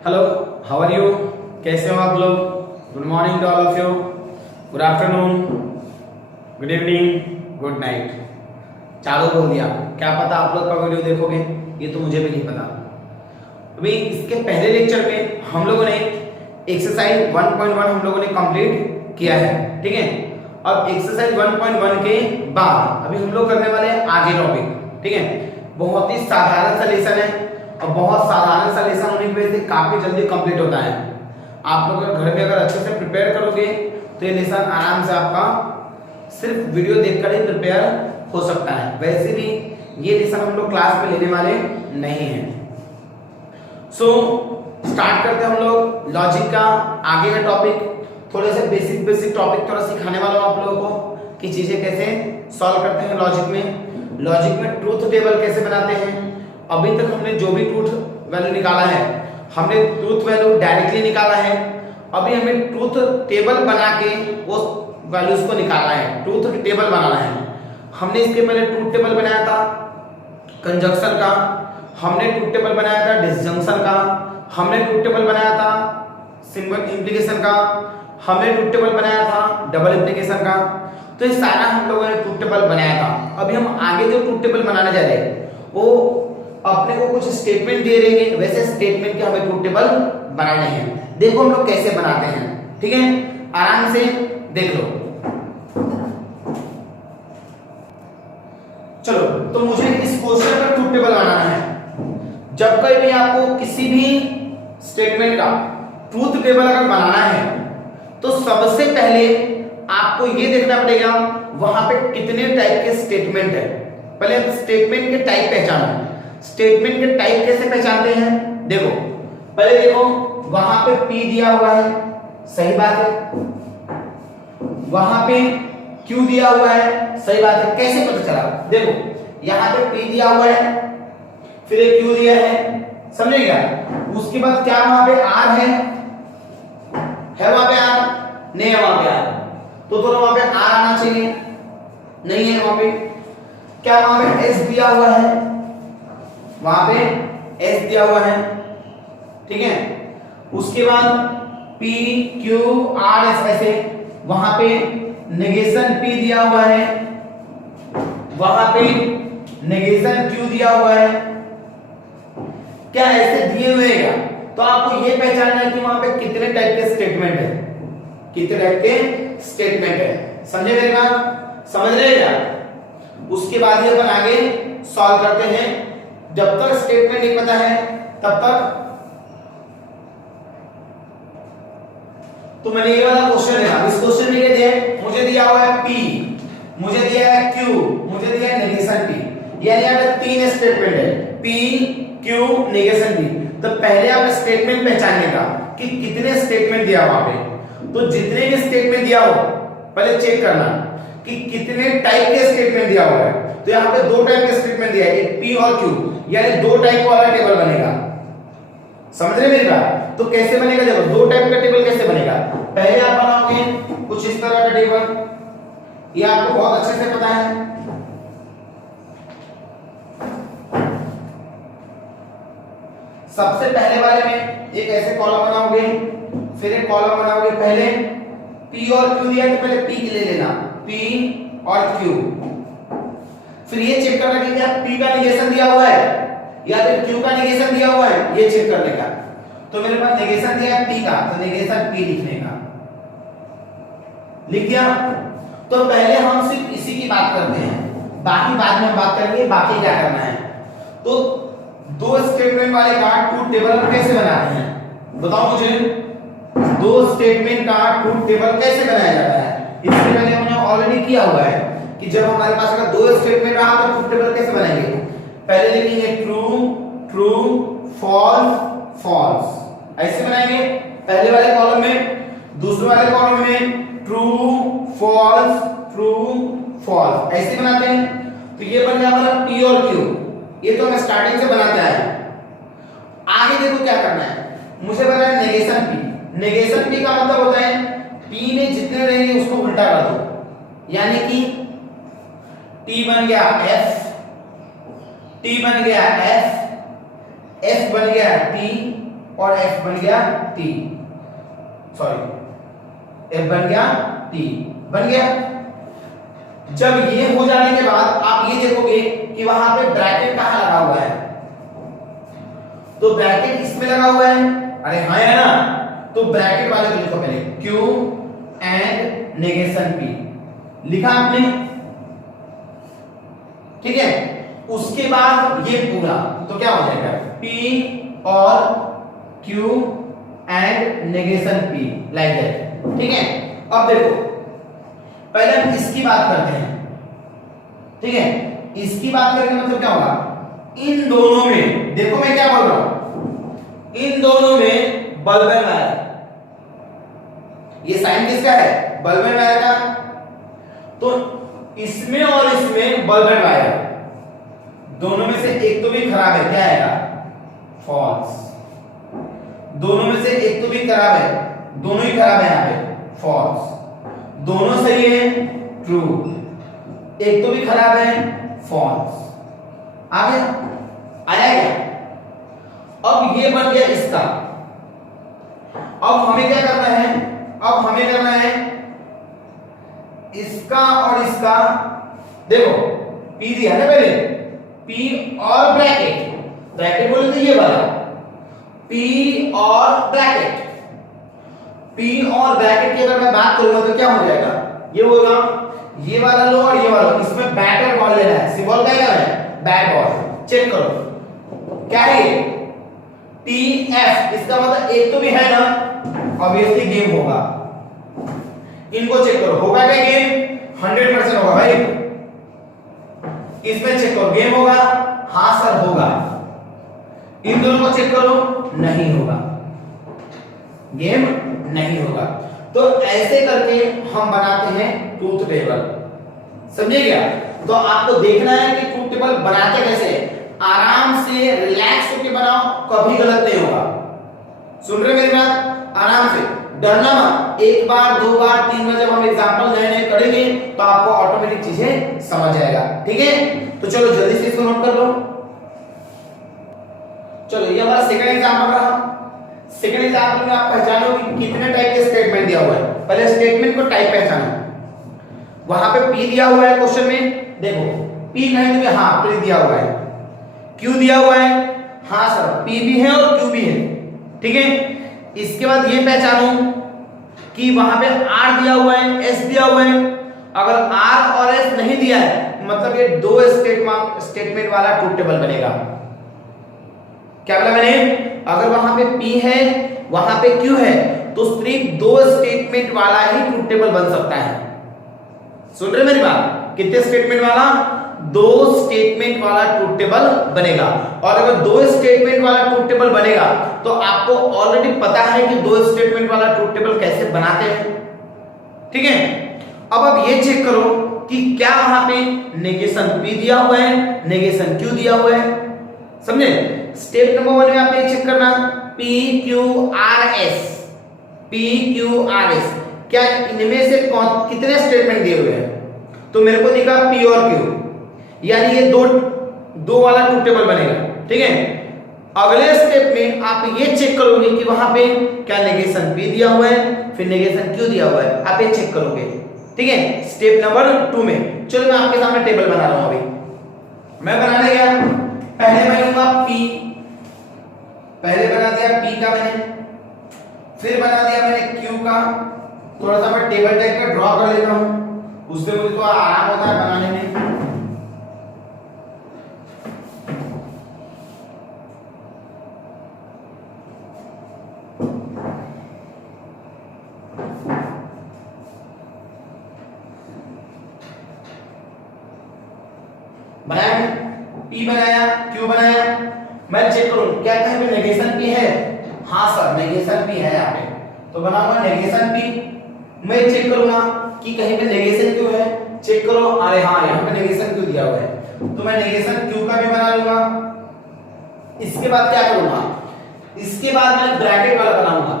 Hello, how are you? कैसे हो आप लोग? Good morning to all of you, good afternoon, good evening, good night. चालू बोल दिया, क्या पता आप लोग का वीडियो देखोगे, ये तो मुझे भी नहीं पता। अभी इसके पहले लेक्चर में हम लोगों ने एक्सरसाइज 1.1 हम लोगों ने कंप्लीट किया है, ठीक है। अब एक्सरसाइज 1.1 के बाद अभी हम लोग करने वाले हैं आगे टॉपिक, ठीक है। बहुत ही साधारण सा लेसन है और बहुत साधारण सा लेसन होने की वजह से काफी जल्दी कंप्लीट होता है। आप लोग घर में अगर अच्छे से प्रिपेयर करोगे तो ये लेसन आराम से आपका सिर्फ वीडियो देखकर ही प्रिपेयर हो सकता है। वैसे भी ये लेसन हम लोग क्लास में लेने वाले नहीं है। सो स्टार्ट करते हैं हम लोग लॉजिक का आगे का टॉपिक। थोड़े से बेसिक टॉपिक थोड़ा सिखाने वाला हूं आप लोगों को कि चीजें कैसे सॉल्व करते हैं लॉजिक में। लॉजिक में ट्रूथ टेबल कैसे बनाते हैं। अभी तक हमने जो भी ट्रूथ वैल्यू निकाला है, हमने ट्रूथ वैल्यू डायरेक्टली निकाला है। अभी हमें ट्रूथ टेबल बना के उस वैल्यूज को निकालना है, ट्रूथ टेबल बनाना है। हमने इसके पहले ट्रूथ टेबल बनाया था कंजंक्शन का, हमने ट्रूथ टेबल बनाया था डिसजंक्शन का, हमने ट्रूथ टेबल बनाया था सिंबल इंप्लीकेशन का, हमने ट्रूथ टेबल बनाया था डबल इंप्लीकेशन का। तो ये सारा हम लोगों ने ट्रूथ टेबल बनाया था। अभी हम आगे जो ट्रूथ टेबल बनाने जा रहे हैं वो अपने को कुछ स्टेटमेंट दे रहेंगे, वैसे स्टेटमेंट के हमें ट्रूथ टेबल बनाने हैं। देखो हम लोग कैसे बनाते हैं, ठीक है, आराम से देख लो। चलो, तो मुझे इस क्वेश्चन का ट्रूथ टेबल बनाना है। जब कभी भी आपको किसी भी स्टेटमेंट का ट्रूथ टेबल अगर बनाना है तो सबसे पहले आपको ये देखना पड़ेगा वहां पे कितने टाइप के स्टेटमेंट है। पहले हम स्टेटमेंट के टाइप पहचानो। स्टेटमेंट के टाइप कैसे पहचानते हैं, देखो पहले देखो वहां पे P दिया हुआ है, सही बात है। वहां पे Q दिया हुआ है, सही बात है। कैसे पता चला, देखो यहां पे P दिया हुआ है, फिर एक Q दिया है, समझेगा। उसके बाद क्या वहां पे R है वहां पे R नहीं है, वहां पे R तो दोनों वहां पे R आना चाहिए, नहीं है वहां पे। क्या वहां पे S दिया हुआ है, वहां पे S दिया हुआ है, ठीक है। उसके बाद P Q R S ऐसे, वहां पे नेगेशन P दिया हुआ है, वहां पे नेगेशन Q दिया हुआ है। क्या ऐसे दिए हुए हैं? तो आपको ये पहचानना है कि वहां पे कितने टाइप के स्टेटमेंट है, कितने टाइप के स्टेटमेंट है। समझे मेरी बात, समझ रहे क्या? उसके बाद ये अपन आगे सॉल्व करते हैं। जब तक स्टेटमेंट नहीं पता है तब तक तो मैंने ये वाला क्वेश्चन है। इस क्वेश्चन में क्या दिया है, मुझे दिया हुआ है P, मुझे दिया है Q, मुझे दिया है नेगेशन P। यानी यहाँ पे तीन स्टेटमेंट है, P Q नेगेशन P। तो पहले आप स्टेटमेंट पहचानने का कि कितने स्टेटमेंट दिया वहां पे। तो जितने भी स्टेटमेंट दिया हो पहले चेक करना कि कितने टाइप के स्टेटमेंट दिया हुआ है। तो यहाँ पे दो टाइप के स्टेटमेंट दिया है, एक P और Q, यानी दो टाइप वाला टेबल बनेगा। समझ रहे मेरी बात? तो कैसे बनेगा, देखो दो टाइप का टेबल कैसे बनेगा। पहले आप बनाओगे कुछ इस तरह का टेबल, ये आपको बहुत अच्छे से पता है। सबसे पहले वाले में एक ऐसे कॉलम बनाओगे, फिर एक कॉलम बनाओगे। पहले P और Q दिया है तो पहले P ले लेना, P और Q। फिर ये चेक करना कि क्या P का नेगेशन दिया हुआ है या फिर Q का नेगेशन दिया हुआ है, ये चेक करने का। तो मेरे पास नेगेशन दिया है P का, तो नेगेशन P लिखने का, लिख दिया। तो पहले हम सिर्फ इसी की बात करते हैं, बाकी बाद में हम बात करेंगे बाकी क्या करना है। तो दो स्टेटमेंट वाले का ट्रूथ टेबल कैसे बनाते हैं, बताओ मुझे। दो स्टेटमेंट का ट्रूथ टेबल कैसे बनाया जाता है, इससे पहले हमने ऑलरेडी किया हुआ है कि जब हमारे पास अगर दो स्टेटमेंट रहा तो ट्रूथ टेबल कैसे बनाएंगे। पहले लिखेंगे ट्रू ट्रू फॉल्स फॉल्स, ऐसे बनाएंगे पहले वाले कॉलम में। दूसरे वाले कॉलम में ट्रू फॉल्स ट्रू फॉल्स, ऐसे बनाते हैं। तो ये बन गया हमारा P और Q, ये तो हम स्टार्टिंग से बनाते हैं। आगे देखो क्या करना है, मुझे बना है नेगेशन P। नेगेशन P का मतलब होता है P में जितने रहेंगे उसको उल्टा कर दो, यानी कि T बन गया F, T बन गया F, F बन गया T, और F बन गया T, सॉरी F बन गया T, बन गया। जब ये हो जाने के बाद आप ये देखोगे कि वहां पे ब्रैकेट कहां लगा हुआ है, तो ब्रैकेट इसमें लगा हुआ है, अरे हाँ है ना, तो ब्रैकेट वाले को लिखो पहले Q एंड नेगेशन P, लिखा आपने, ठीक है। उसके बाद ये पूरा तो क्या हो जाएगा P और Q and negation P, like that, ठीक है। अब देखो पहले हम इसकी बात करते हैं, ठीक है। इसकी बात करने का मतलब क्या होगा, इन दोनों में देखो मैं क्या बोल रहा हूं, इन दोनों में बल्ब एंड वायर, ये साइन किसका है, बल्ब एंड वायर का, तो इसमें और इसमें बल्ब एंड वायर, दोनों में से एक तो भी खराब है, क्या आएगा, फॉल्स। दोनों में से एक तो भी खराब है, दोनों ही खराब है, यहां पे फॉल्स। दोनों सही है, ट्रू। एक तो भी खराब है, फॉल्स। आ गया, आया क्या। अब ये बन गया इसका, अब हमें क्या करना है, अब हमें करना है इसका और इसका, देखो P दिया ना पहले, P और ब्रैकेट, ब्रैकेट बोले तो ये वाला P और ब्रैकेट, P और ब्रैकेट की अगर मैं बात करूंगा तो क्या हो जाएगा, ये होगा, ये वाला लो और ये वाला, इसमें बैट और बॉल लेना है, सिंबल क्या है, बैट बॉल। चेक करो क्या है ये, TF, इसका मतलब एक तो भी है ना, ऑब्वियसली गेम होगा। इनको चेक करो, होगा क्या गेम, 100% होगा भाई। इसमें चेक करो गेम होगा, हाँ सर होगा। इन दोनों को चेक करो, नहीं होगा, गेम नहीं होगा। तो ऐसे करके हम बनाते हैं ट्रूथ टेबल, समझे क्या। तो आपको देखना है कि ट्रूथ टेबल बनाते कैसे, आराम से रिलैक्स होकर बनाओ, कभी गलत नहीं होगा। सुन रहे मेरी बात, आराम से, डरना मत। एक बार, दो बार, तीन बार जब हम एग्जांपल नए नए करेंगे तो आपको ऑटोमेटिक चीजें समझ जाएगा, ठीक है। तो चलो जल्दी से इसको नोट कर लो। चलो ये हमारा सेकंड एग्जांपल रहा। सेकंड एग्जांपल में आप पहचानो कि कितने टाइप के स्टेटमेंट दिया हुआ है। पहले स्टेटमेंट को टाइप पहचानो, वहां पे P दिया हुआ है क्वेश्चन में, देखो P नहीं तो हाँ P दिया हुआ है, Q दिया हुआ है, हाँ सर P भी है और Q भी है, ठीक है। इसके बाद ये पहचानो कि वहां पे R दिया हुआ है, S दिया हुआ है। अगर R और S नहीं दिया है मतलब ये दो स्टेटमेंट वाला ट्रूथ टेबल बनेगा। क्या बोला मैंने, अगर वहां पे P है वहां पे Q है तो सिर्फ दो स्टेटमेंट वाला ही ट्रूथ टेबल बन सकता है। सुन रहे मेरी बात, कितने स्टेटमेंट वाला, दो स्टेटमेंट वाला ट्रूथ टेबल बनेगा। और अगर दो स्टेटमेंट वाला ट्रूथ टेबल बनेगा तो आपको ऑलरेडी पता है कि दो स्टेटमेंट वाला ट्रूथ टेबल कैसे बनाते हैं, ठीक है। अब ये चेक करो कि क्या वहां पे नेगेशन P दिया हुआ है, नेगेशन Q दिया हुआ है, समझे। स्टेप नंबर 1 में आप ये चेक करना P Q R S, P Q R S, क्या इनमें से कौन कितने स्टेटमेंट दिए हुए हैं। तो मेरे को दिखा P और Q, यानी ये दो वाला ट्रूथ टेबल बनेगा, ठीक है। अगले स्टेप में आप ये चेक करोगे कि वहां पे क्या नेगेशन P दिया हुआ है, फिर नेगेशन Q दिया हुआ है, आप ये चेक करोगे, ठीक है। स्टेप नंबर 2 में चलो मैं आपके सामने टेबल बना रहा हूं। अभी मैं बनाने गया, पहले मैं लूंगा P, पहले बना दिया P का मैंने, फिर बना दिया मैंने Q का। थोड़ा सा मैं टेबल टाइप का ड्रॉ कर लेता हूं, उससे मुझे थोड़ा आराम होता है बनाने में। बनाया P बनाया, Q बनाया, मैं चेक करूं क्या कहीं पे नेगेशन P है, हाँ सर नेगेशन P है यहाँ पे, तो बनाऊंगा नेगेशन P। मैं चेक करूंगा कि कहीं पे नेगेशन Q है, चेक करो, अरे हाँ यहाँ पे नेगेशन Q दिया हुआ है, तो मैं नेगेशन Q का भी बना लूंगा। इसके बाद क्या करूंगा, इसके बाद मैं ब्रैकेट वाला बनाऊंगा।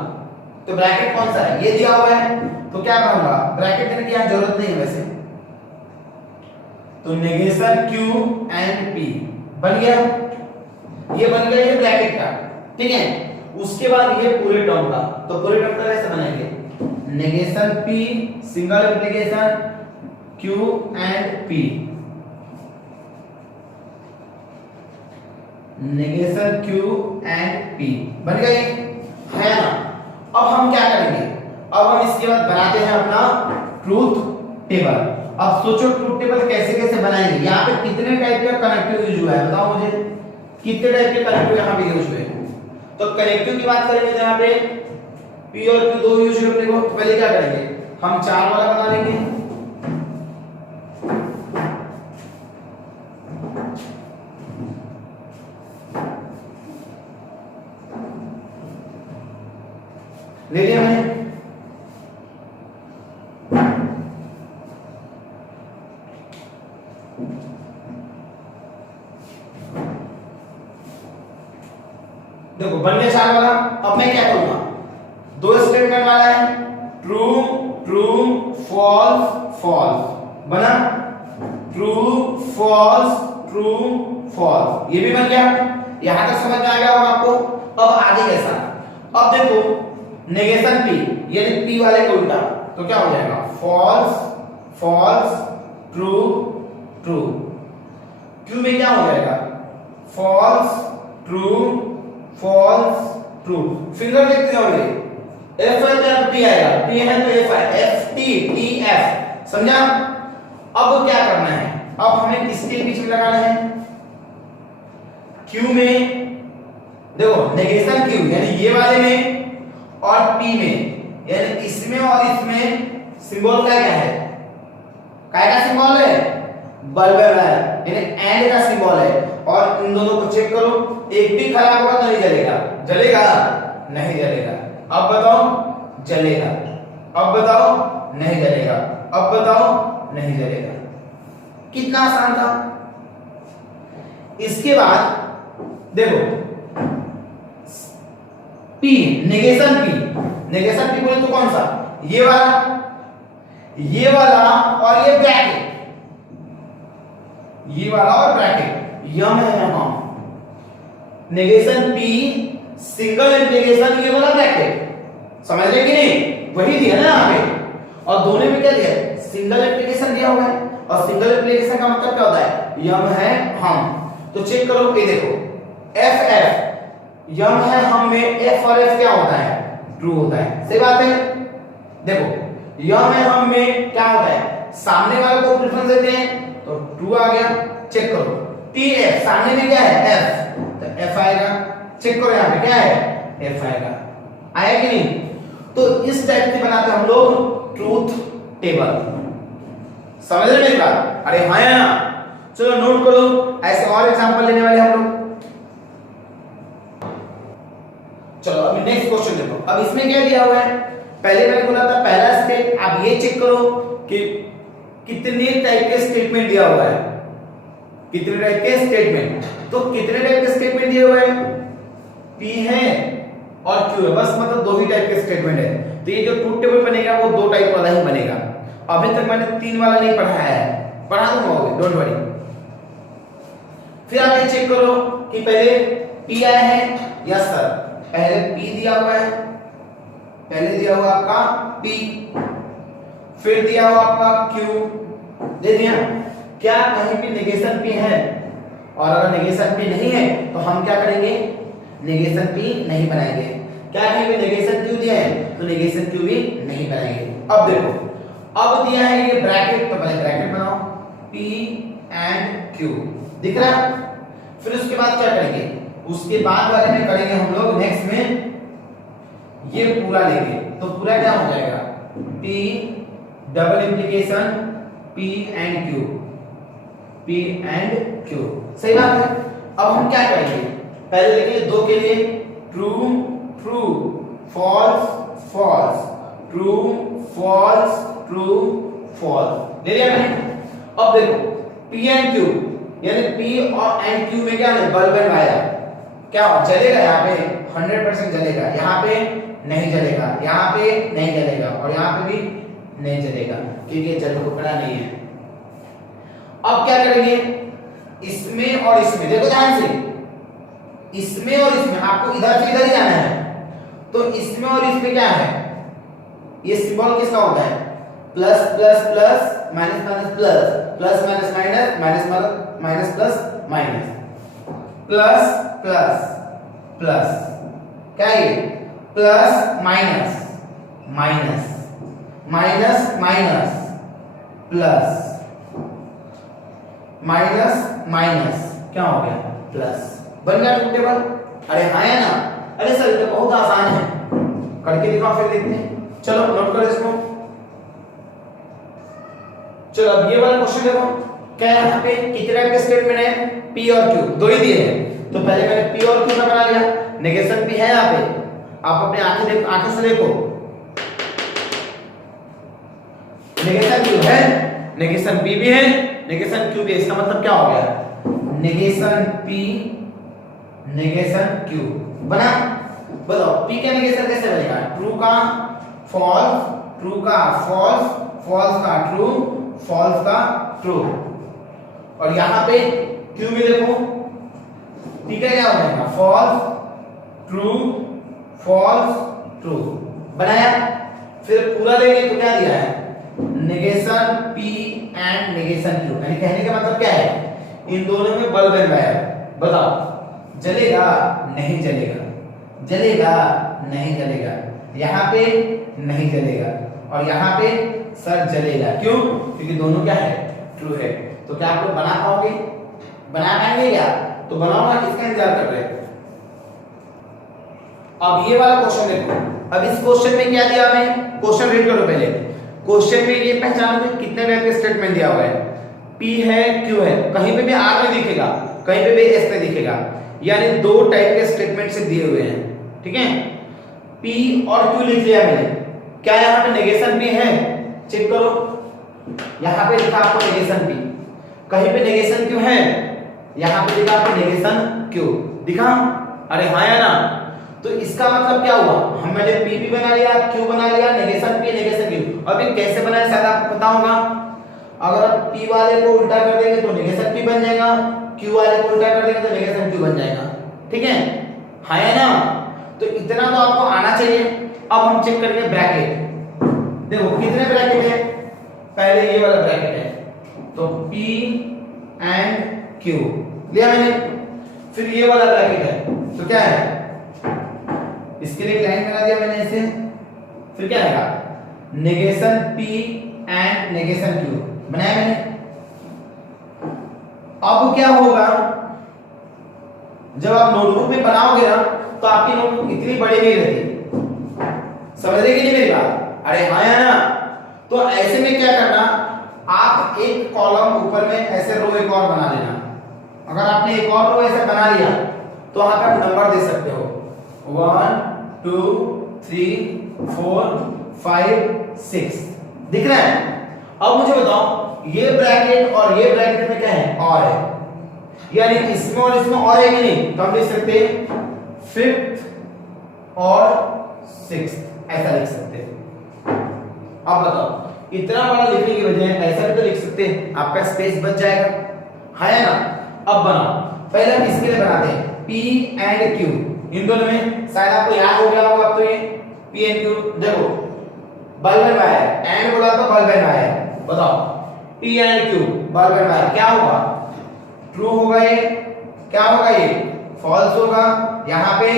तो ब्रैकेट कौन सा है, ये दिया हुआ है, तो क्या बनाऊंगा, ब्रैकेट देने की यहाँ जरूरत नहीं है वैसे, तो नेगेशन Q एंड P बन गया, ये बन गया ये ब्रैकेट का, ठीक है। उसके बाद ये पूरे टर्म का, तो पूरे टर्म का कैसे बनाएंगे, negation P single implication Q and P, negation Q and P बन गए है ना। अब हम क्या करेंगे, अब हम इसके बाद बनाते हैं अपना ट्रूथ टेबल। अब सोचो ट्रूथ टेबल कैसे कैसे बनाएंगे, यहाँ पे कितने टाइप का कनेक्टिव यूज हुआ है बताओ मुझे, कितने टाइप के कनेक्टिव यहाँ पे यूज हुए। तो कनेक्टिव की बात करेंगे तो यहाँ पे P और Q दो यूज हुए अपने को। तो पहले क्या करेंगे, हम 4 वाला बना लेंगे, ले लिया मैंने। देखो बन गया 4 वाला। अब मैं क्या करूंगा, दो स्टेटमेंट वाला है, ट्रू ट्रू फॉल्स फॉल्स बना, ट्रू फॉल्स ट्रू फॉल्स, ये भी बन गया। यहां तक समझ में आ गया होगा आपको। अब आगे कैसा, अब देखो नेगेशन P यानी P वाले का उल्टा, तो क्या हो जाएगा, false false true true. Q में क्या हो जाएगा, false true false true. Finger देखते होंगे, F है तो यहाँ T आएगा, T है तो F है, F T T F, समझा। अब क्या करना है, अब हमें किसके बीच में लगाना है, Q में। देखो नेगेशन Q यानी ये वाले में और P में, यानी इसमें और इसमें सिंबल का क्या है, काय का सिंबल है, बल्ब है, यानी एंड का सिंबल है। और इन दोनों को चेक करो, एक भी खराब होगा तो नहीं जलेगा, जलेगा नहीं जलेगा। अब बताओ जलेगा, अब बताओ नहीं जलेगा, अब बताओ नहीं जलेगा। कितना आसान था। इसके बाद देखो P नेगेशन P बोले तो कौन सा, ये वाला और ये ब्रैकेट, ये वाला और ब्रैकेट, यम है यहां। नेगेशन P सिंगल इंप्लीकेशन ये वाला ब्रैकेट, समझ रहे कि नहीं, वही दिया ना यहाँ पे। और दोनों में क्या दिया है, सिंगल इंप्लीकेशन दिया हुआ है। और सिंगल इंप्लीकेशन का मतलब क्या होता है, यम है हम। तो चेक करो, ये देखो F यम है हम में F और F क्या होता है, ट्रू होता है, सही बात है। देखो यम है हम में क्या होता है, सामने वाले को प्रेफरेंस देते हैं तो ट्रू आ गया। चेक करो TF सामने में क्या है F, तो F आएगा। चेक करो यहाँ पे क्या है, F आएगा, आया कि नहीं। तो इस टाइप से बनाते हम लोग ट्रूथ टेबल, समझ रहे मेरी बात, अरे हाँ या ना। चलो नोट करो, ऐसे और एग्जांपल लेने वाले हम लोग। चलो अभी नेक्स्ट क्वेश्चन देखो। अब इसमें क्या दिया हुआ है, पहले मैंने बोला था पहला स्टेट, आप ये चेक करो कि कितने टाइप के स्टेटमेंट दिया हुआ है, कितने टाइप के स्टेटमेंट। तो कितने टाइप के स्टेटमेंट दिए हुए हैं, P है और Q है, बस मतलब दो ही टाइप के स्टेटमेंट है। तो ये जो ट्रूथ टेबल बनेगा वो दो टाइप वाला ही बनेगा। अभी तक मैंने 3 वाला नहीं पढ़ाया है, पढ़ा दूंगा, डोंट वरी। फिर आप ये चेक करो कि पहले P आया है, यस सर, पहले P दिया हुआ है, पहले दिया हुआ आपका P, फिर दिया हुआ आपका Q, दे दिया। क्या कहीं भी नेगेशन P है, और अगर नेगेशन P नहीं है तो हम क्या करेंगे, नेगेशन P नहीं बनाएंगे। क्या कहीं भी नेगेशन Q दिया है तो नेगेशन Q भी नहीं बनाएंगे। अब देखो, अब दिया है ये ब्रैकेट, तो पहले ब्रैकेट बनाओ, P एंड Q, दिख रहा है। फिर उसके बाद क्या करेंगे, उसके बाद वाले में करेंगे हम लोग नेक्स्ट में ये पूरा लेंगे, तो पूरा क्या हो जाएगा, P double implication P and Q, P and Q, सही बात है। अब हम क्या करेंगे, पहले देखिए दो के लिए true true false false, true false true false, ले लिया मैंने। अब देखो P एंड Q यानी P और एंड Q में क्या है, बल्ब एंड वायर, क्या जलेगा, यहाँ पे 100% जलेगा, यहाँ पे नहीं जलेगा, यहाँ पे नहीं जलेगा, और यहाँ पे भी नहीं जलेगा, क्योंकि जल टुकड़ा नहीं है। अब क्या करेंगे, इसमें और इसमें, देखो ध्यान से, इसमें और इसमें आपको इधर से इधर ही जाना है, तो इसमें और इसमें क्या है, ये सिंबल किसका होता है, plus plus plus minus minus plus, plus minus minus, minus minus plus minus, plus plus plus, क्या है ये, plus minus minus, minus minus plus, minus minus क्या हो गया, प्लस। बन गया ट्रूथ टेबल। अरे हाँ है ना, अरे सर ये तो बहुत आसान है, करके दिखाओ फिर देखते हैं। चलो नोट करो इसको। चलो अब ये वाला क्वेश्चन देखो, क्या है यहाँ पे, कितने टाइप के स्टेटमेंट है, पी और क्यू, दो ही दिए हैं। तो पहले मैंने पी और क्यू का बना लिया, नेगेशन भी है यहाँ पे, आप अपने आंखें से देखो, नेगेशन क्यू है, नेगेशन पी भी है, नेगेशन क्यू भी है। इसका मतलब क्या हो गया, नेगेशन पी नेगेशन क्यू बना। बताओ पी का नेगेशन कैसे बनेगा, ट्रू का फॉल्स, ट्रू का फॉल्स, फॉल्स का ट्रू, फॉल्स का ट्रू। और यहां पे क्यू भी देखो, ठीक है, क्या हो जाएगा, फॉल्स ट्रू फॉल्स ट्रू बनाया। फिर पूरा देंगे तो क्या दिया है, negation P and negation Q. यानी कहने का मतलब क्या है, इन दोनों में बल्ब एंड वायर, बताओ जलेगा नहीं जलेगा, जलेगा नहीं जलेगा, यहाँ पे नहीं जलेगा और यहाँ पे सर जलेगा। क्यों, क्योंकि दोनों क्या है, ट्रू है। तो क्या आप लोग बना पाओगे, बना पाएंगे क्या, तो बनाओ ना, किसका इंतजार कर रहे हैं। अब ये वाला क्वेश्चन देखो, अब इस क्वेश्चन में क्या दिया हमें, क्वेश्चन रीड करो पहले। क्वेश्चन में ये पहचानो कि कितने टाइप के स्टेटमेंट दिया हुआ है, P है Q है, कहीं पे भी R नहीं दिखेगा, कहीं पे भी S नहीं दिखेगा, यानी दो टाइप के स्टेटमेंट से दिए हुए हैं, ठीक है। P और Q लिख लिया मैंने, क्या यहाँ पे नेगेशन भी है, चेक करो, यहाँ पे लिखा आपको नेगेशन P, कहीं पे नेगेशन Q है, यहाँ पे लिखा आपको नेगेशन Q दिखा, अरे हाँ या ना। तो इसका मतलब क्या हुआ, हम मैंने P भी बना लिया, Q बना लिया, नेगेशन P नेगेशन Q। अब ये कैसे बनाया शायद आपको पता होगा, अगर आप P वाले को उल्टा कर देंगे तो नेगेशन P बन जाएगा, Q वाले को उल्टा कर देंगे तो नेगेशन Q बन जाएगा, ठीक है, हाँ या ना। तो इतना तो आपको आना चाहिए। अब हम चेक करेंगे ब्रैकेट, देखो कितने ब्रैकेट है, पहले ये वाला ब्रैकेट है, तो P एंड Q लिया मैंने, फिर ये वाला ब्रैकेट है, तो क्या है, इसके लिए एक लाइन बना दिया मैंने ऐसे, फिर क्या आएगा, negation P and negation Q बनाया मैंने। अब क्या होगा, जब आप नोटबुक में बनाओगे ना, तो आपकी नोटबुक इतनी बड़ी नहीं रहती, समझ रहे कि नहीं मेरी बात, अरे हाँ या ना। तो ऐसे में क्या करना, आप एक कॉलम ऊपर में ऐसे रो एक और बना लेना। अगर आपने एक और रो ऐसे बना लिया तो वहां पे आप नंबर दे सकते हो, 1 2 3 4 5 6 दिख रहा है। अब मुझे बताओ, ये ब्रैकेट और ये ब्रैकेट में क्या है, और है, यानी इसमें और इसमें और है कि नहीं, तो हम लिख सकते हैं 5th और 6th, ऐसा लिख सकते हैं। अब बताओ, इतना बड़ा लिखने की बजाय ऐसा भी तो लिख सकते हैं, आपका स्पेस बच जाएगा, है ना। अब बनाओ, पहले हम इसके लिए बनाते हैं P एंड Q, इन दोनों में शायद आपको याद हो गया होगा। अब तो ये P एंड Q देखो, बल्ब एंड वायर, एंड बोला तो बल्ब एंड वायर, बताओ P and Q bulb and wire, क्या होगा, ट्रू होगा ये, क्या होगा ये, फॉल्स होगा, यहाँ पे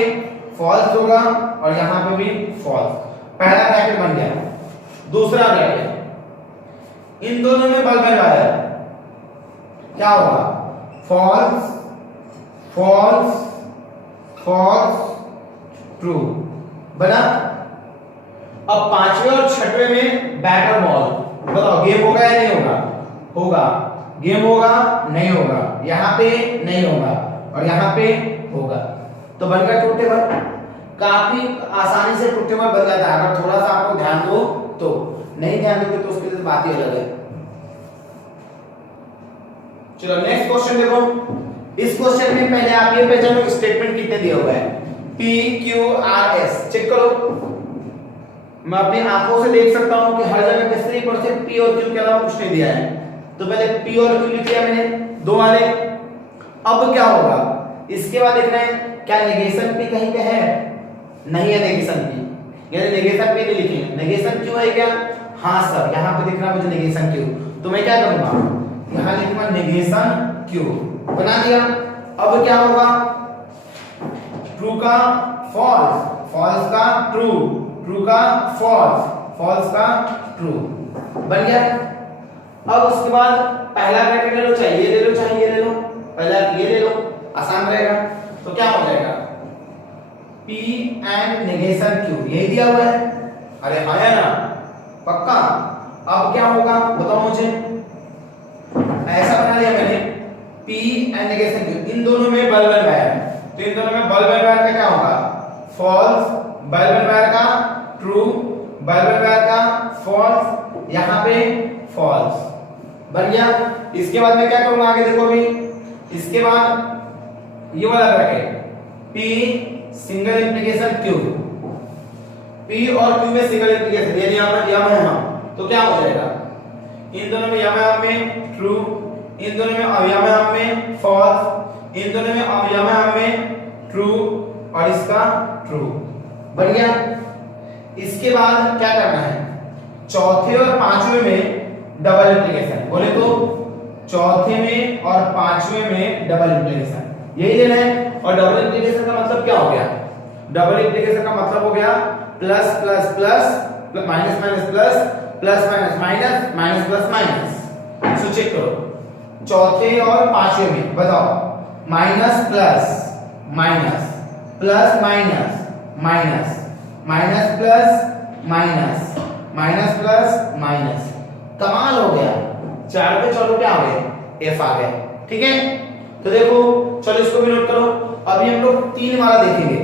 फॉल्स होगा और यहाँ पे भी फॉल्स। पहला ब्रैकेट बन गया। दूसरा ब्रैकेट, इन दोनों में बल्ब एंड वायर, क्या होगा, फॉल्स फॉल्स फॉल्स ट्रू बना। अब पांचवें और छठवें में बैट और बॉल, बताओ गेम होगा या नहीं होगा, होगा, गेम होगा नहीं होगा, यहाँ पे नहीं होगा और यहाँ पे होगा, तो बन गया ट्रूथ टेबल। काफी आसानी से ट्रूथ टेबल बन जाता है, अगर थोड़ा सा आपको ध्यान दो तो, नहीं ध्यान दोगे तो उसके लिए बात ही अलग है। चलो नेक्स्ट क्वेश्चन देखो। इस क्वेश्चन में पहले आप ये पहचानो स्टेटमेंट कितने दिया हुआ है, P Q R S, check करो, मैं अपनी आंखों से देख सकता हूं कि हर जगह पे सिर्फ और सिर्फ P और Q के अलावा कुछ नहीं दिया है। तो पहले P और Q लिख लिया मैंने, दो वाले। अब क्या होगा, इसके बाद देखना है क्या नेगेशन P कहीं पे है, नहीं है नेगेशन पी, यानी नेगेशन पी नहीं लिखेंगे। नेगेशन क्यू है क्या? हाँ सर, यहाँ पे दिख रहा है मुझे नेगेशन क्यू, तो मैं क्या करूंगा, यहाँ लिखूंगा नेगेशन क्यू, बना दिया। अब क्या होगा, ट्रू का फॉल्स, फॉल्स का ट्रू, ट्रू का फॉल्स, फॉल्स का ट्रू, बन गया। अब उसके बाद पहला ब्रैकेट ले लो, चाहे ये ले लो चाहे ये ले लो, पहला ये ले लो, आसान रहेगा। तो क्या हो जाएगा, P एंड नेगेशन Q, यही दिया हुआ है, अरे हाँ है ना, पक्का। अब क्या होगा बताओ मुझे, ऐसा बना दिया मैंने, P एंड नेगेशन Q, इन दोनों में बल बन गया है, तो इन दोनों में बल बन गया का क्या होगा, फॉल्स, बल बन गया का ट्रू, बल बन गया का फॉल्स, यहाँ पे फॉल्स, बन गया। इसके बाद मैं क्या करूंगा आगे देखो अभी, इसके बाद ये वाला bracket P single implication Q, P और Q में सिंगल इंप्लीकेशन, यानी यम है हम, तो क्या हो जाएगा, इन दोनों में यम में ट्रू, इन दोनों में अवयव में फॉल्स, इन दोनों में अवयव में ट्रू और इसका ट्रू, बन गया। इसके बाद क्या करना है, चौथे और पांचवें में डबल इंप्लीकेशन, बोले तो चौथे में और पांचवें में डबल इंप्लीकेशन, यही लेना है। और डबल इंप्लीकेशन का मतलब क्या हो गया, डबल इंप्लीकेशन का मतलब हो गया plus plus plus minus minus plus, plus minus minus, minus plus minus. So check करो, चौथे और पांचवें में बताओ, minus plus minus, plus minus minus, minus plus minus, minus plus minus, कमाल हो गया। चार पे चलो क्या आ गए, एफ आ गए, ठीक है। तो देखो चलो इसको भी नोट करो। अभी हम लोग तीन वाला देखेंगे,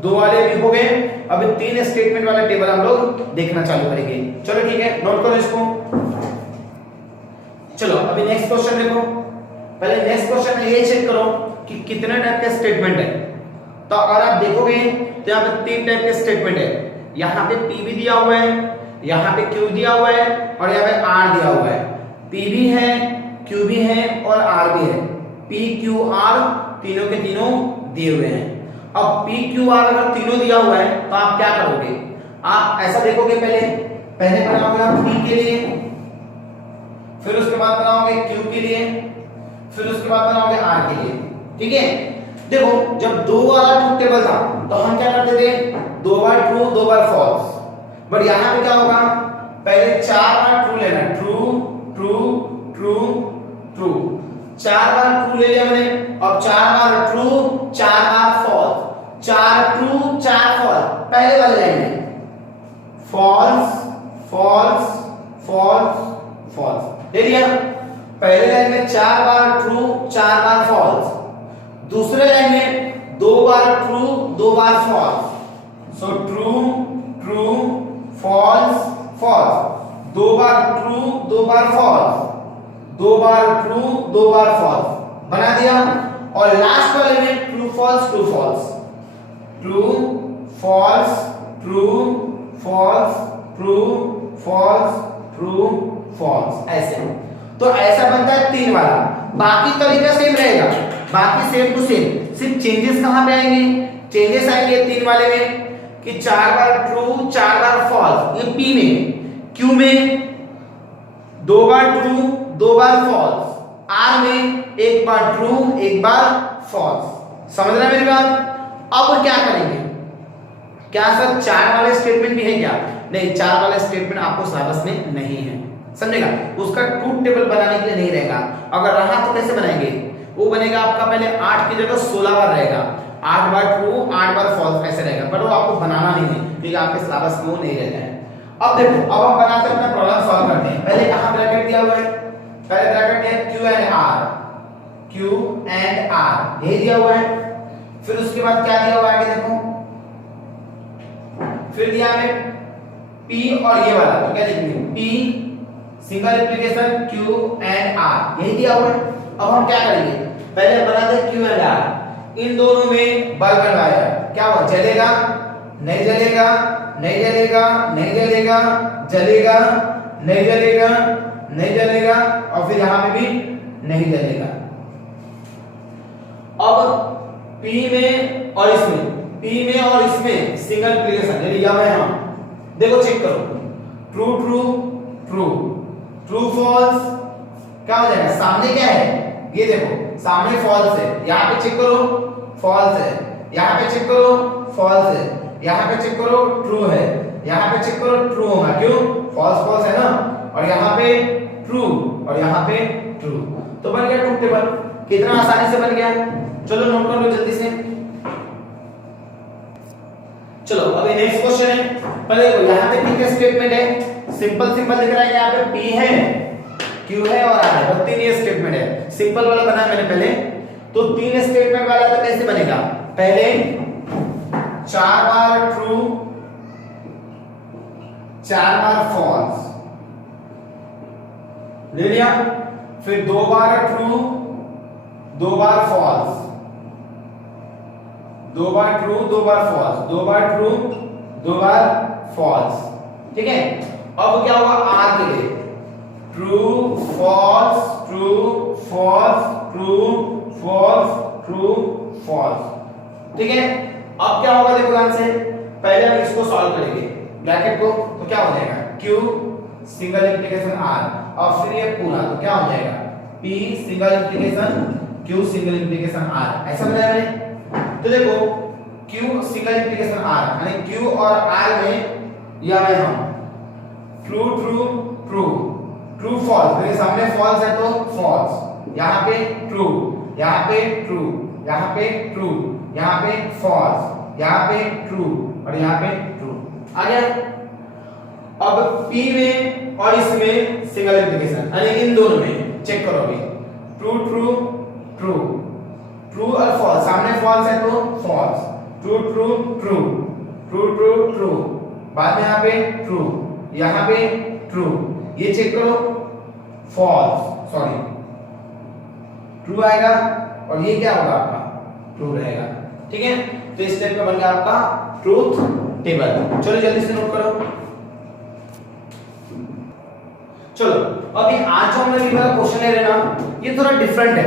दो वाले भी हो गए, अभी तीन स्टेटमेंट वाला टेबल हम लोग देखना चालू करेंगे। चलो ठीक है, नोट करो इसको। चलो अभी नेक्स्ट क्वेश्चन देखो। पहले नेक्स्ट क्वेश्चन में ये चेक करो कि कितने टाइप के स्टेटमेंट है। तो अगर आप देखोगे तो यहाँ पे तीन टाइप के स्टेटमेंट है, यहाँ पे P भी दिया हुआ है, यहाँ पे Q दिया हुआ है और यहाँ पे R दिया हुआ है। P भी है, Q भी है और R भी है। P Q R तीनों के तीनों दिए हुए हैं। अब P Q R अगर तीनों दिया हुआ है तो आप क्या करोगे, आप ऐसा देखोगे, पहले बनाओगे आप P के लिए, फिर उसके बाद बनाओगे Q के लिए, फिर उसके बाद बनाओगे R के लिए, ठीक है। देखो जब दो वाला ट्रूथ टेबल था तो हम क्या करते थे, दो बार ट्रू दो बार फॉल्स, बट यहाँ पे क्या होगा, पहले चार बार ट्रू लेना, ट्रू ट्रू ट्रू ट्रू, चार बार ट्रू ले लिया मैंने, अब चार बार ट्रू चार बार फॉल्स, चार ट्रू चार फॉल्स, पहले वाले लाइन में फॉल्स फॉल्स फॉल्स फॉल्स ले लिया। पहले लाइन में चार बार ट्रू चार बार फॉल्स, दूसरे लाइन में दो बार ट्रू दो बार false, so true true false false, दो बार ट्रू दो बार फॉल्स, दो बार ट्रू दो बार फॉल्स, बना दिया। और लास्ट वाले में true false true false, true false true false true false true false, ऐसे। तो ऐसा बनता है तीन वाला। बाकी तरीका सेम रहेगा, बाकी सेम टू सेम, सिर्फ चेंजेस कहां पे आएंगे, चेंजेस आएंगे तीन वाले में कि चार बार ट्रू चार बार फॉल्स, ये P में, Q में दो बार ट्रू दो बार फॉल्स, R में एक बार ट्रू एक बार फॉल्स। समझ रहे मेरी बात। अब क्या करेंगे, क्या सर चार वाले स्टेटमेंट भी है क्या, नहीं, चार वाला स्टेटमेंट आपको सिलेबस में नहीं है, समझेगा। उसका ट्रूथ टेबल बनाने के लिए नहीं रहेगा, अगर रहा तो कैसे बनाएंगे, वो बनेगा आपका पहले 8 की जगह 16 बार रहेगा, 8 बार ट्रू 8 बार फॉल्स ऐसे रहेगा, पर वो आपको बनाना नहीं है क्योंकि आपके सिलेबस में वो नहीं रहता है। अब देखो, अब हम बनाते हैं, अपना प्रॉब्लम सॉल्व करते हैं। पहले कहां ब्रैकेट दिया हुआ है, पहले ब्रैकेट है Q and R, Q and R ये दिया हुआ है। फिर उसके बाद क्या दिया हुआ है आगे देखो, फिर दिया है P और ये वाला, तो क्या लिखेंगे, P single application Q and R यही दिया हुआ है। अब हम क्या करेंगे, पहले बना दे Q एंड R, इन दोनों में बल बनवाया, क्या हुआ, जलेगा नहीं जलेगा, नहीं जलेगा नहीं जलेगा, जलेगा नहीं जलेगा नहीं जलेगा, और फिर यहां पे भी नहीं जलेगा। अब P में और इसमें P में और इसमें सिंगल इंप्लीकेशन यानी या में हम देखो चेक करो true true true true false क्या हो जाएगा सामने क्या है ये देखो सामने फॉल्स है यहाँ पे चेक करो फॉल्स है यहाँ पे चेक करो फॉल्स है यहाँ पे चेक करो ट्रू है यहाँ पे चेक करो ट्रू होगा क्यों फॉल्स फॉल्स है ना और यहाँ पे ट्रू और यहाँ पे ट्रू तो बन गया ट्रूथ टेबल कितना आसानी से बन गया चलो नोट कर लो जल्दी से चलो अभी नेक्स्ट क्वेश्चन है पहले देखो यहाँ पे P का स्टेटमेंट है सिंपल सिंपल दिख रहा है यहाँ पे P है Q है और R है बस तीन ये स्टेटमेंट है सिंपल वाला बनाया मैंने पहले तो तीन स्टेटमेंट वाला तो कैसे बनेगा पहले 4 बार ट्रू 4 बार फॉल्स ले लिया फिर 2 बार ट्रू 2 बार फॉल्स 2 बार ट्रू 2 बार फॉल्स 2 बार ट्रू 2 बार फॉल्स ठीक है अब क्या होगा R के लिए true false true false true false true false ठीक है अब क्या होगा देखो ध्यान से पहले हम इसको सॉल्व करेंगे ब्रैकेट को तो क्या हो जाएगा Q सिंगल इंप्लीकेशन R और फिर ये पूरा तो क्या हो जाएगा P single implication Q single implication R ऐसा बनाया मैंने तो देखो Q सिंगल इंप्लीकेशन R यानी Q और R में या में हम true true true true false मेरे सामने फॉल्स है तो फॉल्स यहाँ पे ट्रू यहाँ पे ट्रू यहाँ पे ट्रू यहाँ पे फॉल्स यहाँ पे ट्रू और यहाँ पे ट्रू आ गया अब P में और इसमें सिंगल इंप्लीकेशन यानी इन दोनों में चेक करो अभी ट्रू ट्रू ट्रू ट्रू और फॉल्स सामने फॉल्स है तो false true true true true true true बाद में यहाँ पे ट्रू यहाँ पे ट्रू ये चेक करो फॉल्स सॉरी ट्रू आएगा और ये क्या होगा आपका ट्रू रहेगा ठीक है तो इस टाइप का बन गया आपका ट्रूथ टेबल चलो जल्दी से नोट करो चलो अभी आज जो हमने लिखा क्वेश्चन है ना ये थोड़ा डिफरेंट है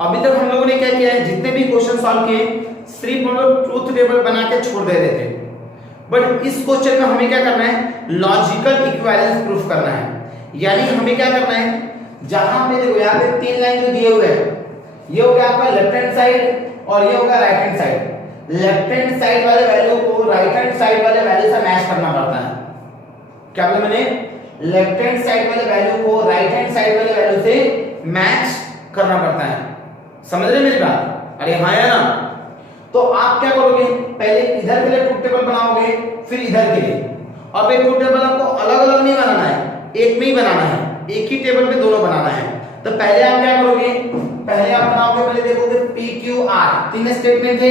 अभी तक हम लोगों ने क्या किया है जितने भी क्वेश्चन सॉल्व किए सिर्फ हम लोग ट्रूथ टेबल बना के छोड़ दे रहे थे बट इस क्वेश्चन में हमें क्या करना है लॉजिकल इक्विवेलेंस प्रूफ करना है यानी हमें क्या करना है जहां पे देखो यहाँ पे 3 लाइन जो दिए हुए हैं ये हो गया आपका लेफ्ट हैंड साइड और ये होगा right hand side left hand side वाले वैल्यू को राइट हैंड साइड वाले वैल्यू से मैच करना पड़ता है क्या बोला मैंने लेफ्ट हैंड साइड वाले वैल्यू को राइट हैंड साइड वाले वैल्यू से मैच करना पड़ता है समझ रहे मेरी बात अरे हाँ है ना तो आप क्या करोगे पहले इधर के लिए ट्रूथ टेबल बनाओगे फिर इधर के लिए अब एक ट्रूथ टेबल आपको अलग अलग नहीं बनाना है एक में ही बनाना है एक ही टेबल में दोनों बनाना है तो पहले आप क्या करोगे पहले आप बनाओगे पहले देखोगे P Q R तीन स्टेटमेंट है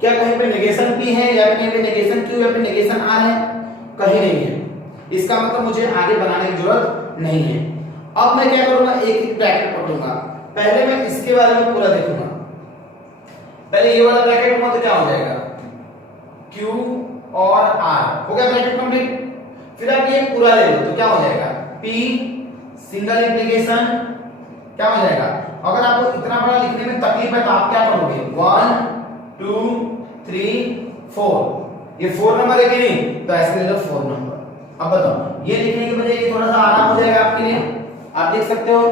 क्या कहीं पे नेगेशन P है या कहीं पे नेगेशन Q या फिर नेगेशन R है कहीं नहीं है इसका मतलब मुझे आगे बनाने की जरूरत नहीं है अब मैं क्या करूंगा एक एक ब्रैकेट पकड़ूंगा पहले मैं इसके बारे में पूरा देखूंगा पहले ये वाला ब्रैकेट होगा तो क्या हो जाएगा Q और R हो गया ब्रैकेट कंप्लीट फिर आप ये पूरा ले लो तो क्या हो जाएगा P सिंगल इंप्लीकेशन क्या हो जाएगा अगर आपको इतना बड़ा लिखने में तकलीफ है तो आप क्या करोगे 1 2 3 4 ये 4 नंबर है कि नहीं तो ऐसे ले लो 4 नंबर अब बताओ ये लिखने के बजाय ये थोड़ा सा आराम हो जाएगा आपके लिए आप देख सकते हो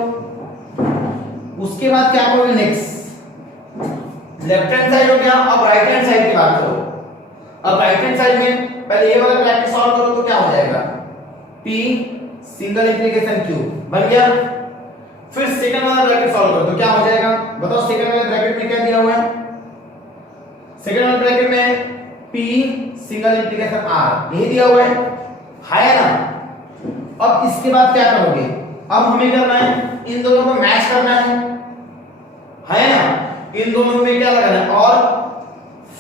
उसके बाद क्या करोगे नेक्स्ट लेफ्ट हैंड साइड हो गया अब राइट हैंड साइड की बात करो अब राइट हैंड साइड में पहले ये वाला ब्रैकेट सॉल्व करो तो क्या हो जाएगा P सिंगल इंप्लीकेशन Q बन गया फिर सेकंड वाला ब्रैकेट सॉल्व करो तो क्या हो जाएगा बताओ सेकंड वाले ब्रैकेट में क्या दिया हुआ है सेकंड वाले ब्रैकेट में P सिंगल इंप्लीकेशन R यही दिया हुआ है ना अब इसके बाद क्या करोगे अब हमें करना है इन दोनों को मैच करना है ना इन दोनों में क्या लगाना है और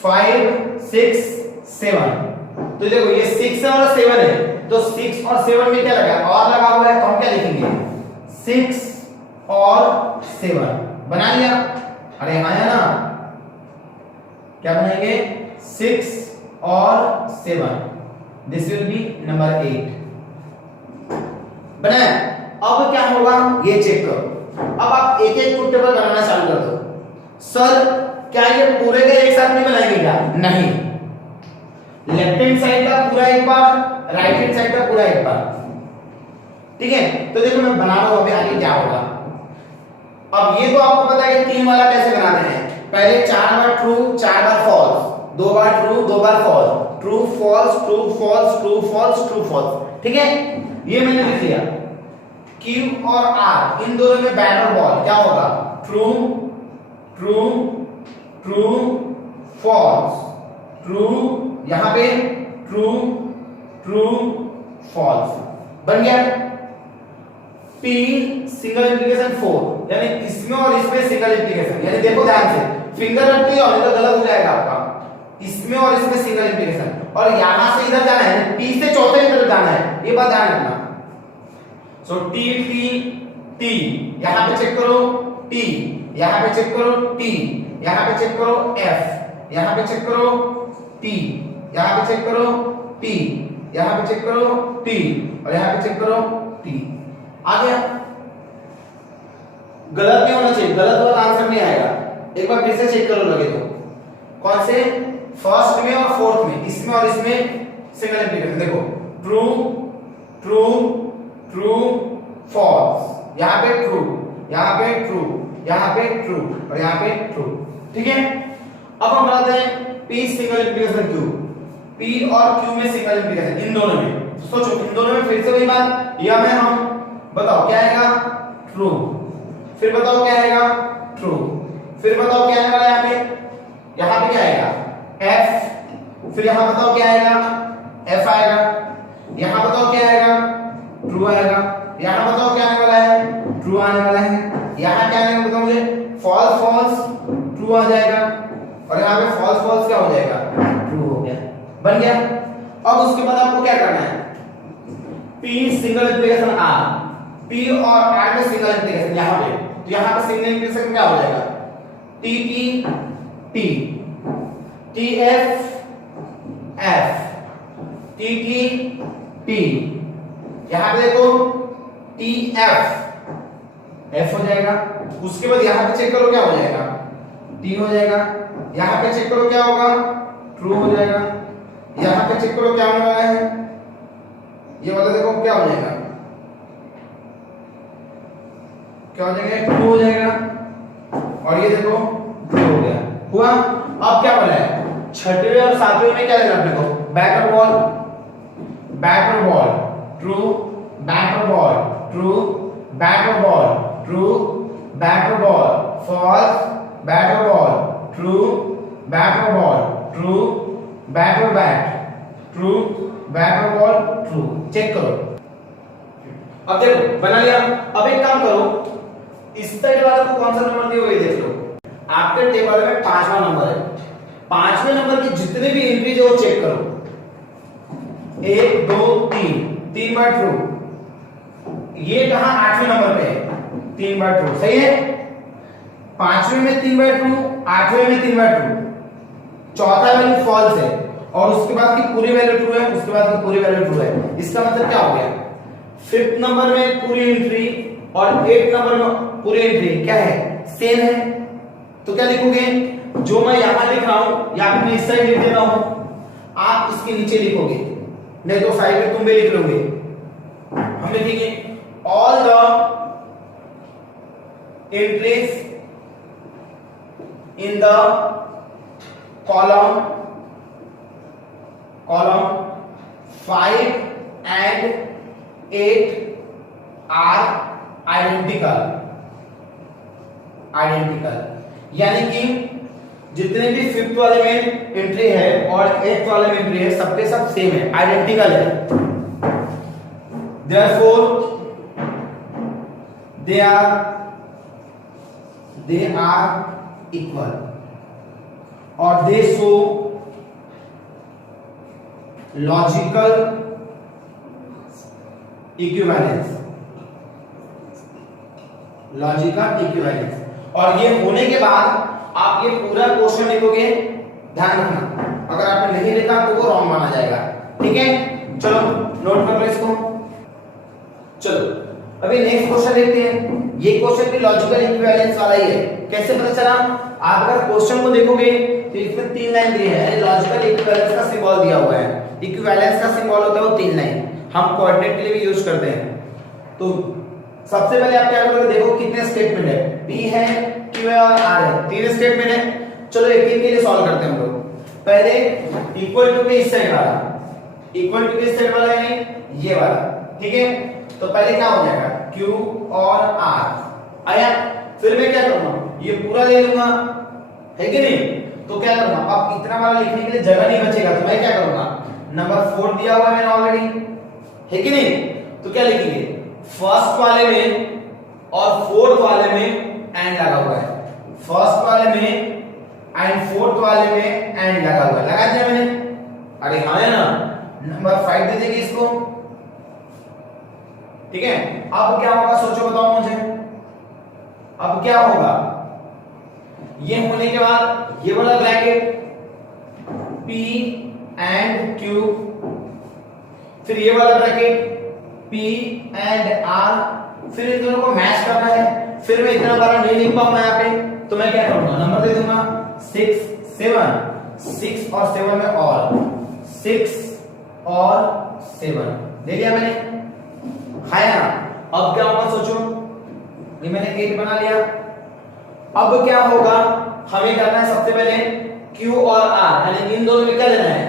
5 6 7 तो देखो ये 6 और 7 है तो 6 और 7 में क्या लगा और लगा हुआ है तो हम क्या लिखेंगे 6 और 7 बना लिया अरे हाँ है ना क्या बनाएंगे 6 और 7 दिस विल बी नंबर 8 बनाया अब क्या होगा ये चेक करो अब आप एक एक ट्रूथ टेबल बनाना चालू कर दो सर क्या ये पूरे का एक साथ नहीं बनाएंगे क्या? नहीं, लेफ्ट हैंड साइड का पूरा एक बार, राइट हैंड साइड का पूरा एक बार। ठीक है, तो देखो मैं बना रहा हूं, अभी आगे क्या होगा। अब ये तो आपको पता है कि 3 वाला कैसे बनाते हैं। पहले 4 बार ट्रू 4 बार फॉल्स, 2 बार ट्रू 2 बार false, true false true false true false true false. ठीक है, ये मैंने लिख लिया। Q और R इन दोनों में बैट और बॉल क्या होगा? True true true false true, यहां पे ट्रू ट्रू फॉल्स बन गया। P सिंगल इंप्लीकेशन 4, यानी इसमें और इसमें सिंगल इंप्लीकेशन, यानी देखो ध्यान से, फिंगर रखती हो नहीं तो गलत हो जाएगा आपका। इसमें और इसमें सिंगल इंप्लीकेशन, और यहां से इधर जाना है, P से चौथे की तरफ जाना है, ये बात ध्यान रखना। सो T T T, यहां पे चेक करो T, यहां पे चेक करो T, यहां पे चेक करो F, यहां पे चेक करो T, यहां पे चेक करो T, यहां पे चेक करो T, और यहां पे चेक करो T। आ गया? गलत नहीं होना चाहिए, गलत वाला आंसर नहीं आएगा। एक बार फिर से चेक करो लगे तो। कौन से? फर्स्ट में और फोर्थ में, इसमें और इसमें सिंगल इंप्लीकेशन। देखो ट्रू ट्रू ट्रू फॉल्स, यहां पे ट्रू, यहां पे ट्रू, यहां पे ट्रू, और यहां पे ट्रू। ठीक है, अब हम बनाते हैं P single implication Q, P और Q में सिंगल इंप्लीकेशन, इन दोनों में। सोचो इन दोनों में फिर से वही बात, या में हम बताओ क्या आएगा? ट्रू, फिर बताओ क्या आएगा? ट्रू, फिर बताओ क्या आने वाला है यहाँ पे? यहाँ पे क्या आएगा? F, फिर यहाँ बताओ क्या आएगा? F आएगा, यहाँ बताओ क्या आएगा? ट्रू आएगा, यहाँ बताओ क्या आने वाला है? ट्रू आने वाला है, यहाँ क्या आने वाला बताओ मुझे? फॉल्स फॉल्स ट्रू आ जाएगा, और यहाँ पे फॉल्स फॉल्स क्या हो जाएगा? ट्रू हो गया, बन गया। अब उसके बाद आपको क्या करना है? P single implication R, P और R में सिंगल इंप्लीकेशन यहाँ पे, तो यहाँ पे सिंगल इंप्लीकेशन क्या हो जाएगा? T T T, T F F, T T T, यहाँ पे देखो T F F हो जाएगा। उसके बाद यहाँ पे चेक करो क्या हो जाएगा? T हो जाएगा, यहाँ पे चेक करो क्या होगा? ट्रू हो जाएगा, यहाँ पे चेक करो क्या होने वाला है? ये वाला देखो क्या हो जाएगा? क्या हो जाएगा? ट्रू हो जाएगा, और ये देखो ट्रू हो गया। हुआ? अब क्या बोला है? 6वें और 7वें में क्या लेना अपने को? बैट और बॉल, बैट और बॉल ट्रू, बैट और बॉल ट्रू, बैट और बॉल ट्रू, बैट और बॉल फॉल्स, बैट और बॉल ट्रू, बैट और बॉल ट्रू, बैट और बैट ट्रू, बैट और बॉल ट्रू। चेक करो। अब देखो बना लिया। अब एक काम करो, इस साइड वाला को कौन सा नंबर दिया ये देख लो। आपके टेबल में 5वां नंबर है, 5वें नंबर की जितने भी एंट्रीज है वो चेक करो। 1 2 3, 3 बार ट्रू। ये कहां? 8वें नंबर पे है, 3 बार ट्रू, सही है। 5वें में 3 बार ट्रू, 8वें में 3 बार ट्रू, चौथा वैल्यू फॉल्स है, और उसके बाद की पूरी वैल्यू ट्रू है, उसके बाद की पूरी वैल्यू ट्रू है। इसका मतलब क्या हो गया? 5th नंबर में पूरी एंट्री और 8th नंबर में पूरी एंट्री क्या है? सेम है। तो क्या लिखोगे? जो मैं यहां लिख रहा हूं या मैं इस साइड लिख दे रहा हूं, आप इसके नीचे लिखोगे, नहीं तो साइड में तुम भी लिख लोगे। हम लिखेंगे all the entries in the column 5 and 8 are identical, यानी कि जितने भी 5th वाले में एंट्री है और 8th वाले में एंट्री है, सबके सब सेम है, आइडेंटिकल है। therefore they are equal, और they show लॉजिकल इक्विवेलेंस, और ये होने के बाद आप ये पूरा क्वेश्चन लिखोगे। ध्यान रखना, अगर आपने नहीं लिखा तो वो रॉन्ग माना जाएगा। ठीक है, चलो नोट कर लो इसको। चलो अभी नेक्स्ट क्वेश्चन देखते हैं। ये क्वेश्चन भी लॉजिकल इक्विवेलेंस वाला ही है। कैसे पता चला? आप अगर क्वेश्चन को देखोगे तो इसमें 3 लाइन दिए हैं, लॉजिकल इक्विवेलेंस का सिंबल दिया हुआ है। इक्विवेलेंस का सिंबल होता है वो 3 लाइन, हम कोऑर्डिनेट के लिए भी यूज करते हैं। तो सबसे पहले आप क्या करोगे, देखो कितने स्टेटमेंट है, P है, Q है और R है, 3 स्टेटमेंट है। चलो एक एक के लिए सॉल्व करते हैं हम लोग। पहले इक्वल टू के इस साइड वाला, इक्वल टू के इस साइड वाला यानी ये वाला, ठीक है। तो पहले क्या हो जाएगा, Q और R आया। फिर मैं क्या करूंगा, ये पूरा ले लूंगा, है कि नहीं। तो क्या करूंगा, अब इतना वाला लिखने के लिए जगह नहीं बचेगा, तो मैं क्या करूंगा, नंबर 4 दिया हुआ है मैंने ऑलरेडी, है कि नहीं। तो क्या लिखेंगे, फर्स्ट वाले में और फोर्थ वाले में एंड लगा हुआ है, फर्स्ट वाले में एंड फोर्थ वाले में एंड लगा हुआ है, लगा दिया मैंने। अरे हाँ है ना, नंबर 5 दे देंगे इसको, ठीक है। अब क्या होगा सोचो, बताओ मुझे, अब क्या होगा, ये होने के बाद ये वाला ब्रैकेट P एंड Q, फिर ये वाला ब्रैकेट P एंड R, फिर इन दोनों को मैच करना है। फिर मैं इतना बड़ा नहीं लिख पाऊंगा यहाँ पे, तो मैं क्या करूंगा, नंबर दे दूंगा 6 7, 6 और 7 में और 6 और 7 दे दिया मैंने, है ना। अब क्या होगा सोचो, ये मैंने 8 बना लिया। अब क्या होगा, हमें करना है सबसे पहले Q और R, यानी इन दोनों में क्या लेना है,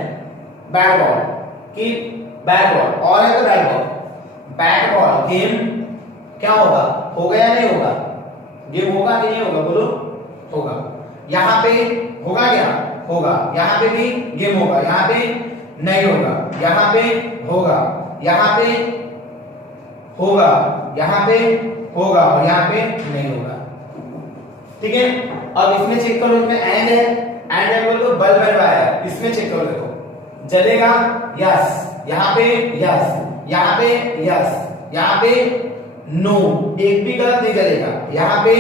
बैट बॉल की, बैट बॉल और है तो bat ball, bat ball game क्या होगा, होगा या नहीं होगा, गेम होगा कि नहीं होगा, बोलो होगा। यहाँ पे होगा क्या, होगा, यहाँ पे भी गेम होगा, यहाँ पे नहीं होगा, यहाँ पे होगा, यहाँ पे होगा, यहाँ पे होगा और यहाँ पे नहीं होगा, ठीक है। अब इसमें चेक करो, इसमें एंड है बोल तो बल्ब बन रहा है, इसमें चेक करो, देखो जलेगा, यस, यहाँ पे यस, यहाँ पे यस, यहाँ पे नो, एक भी गलत नहीं जलेगा, यहाँ पे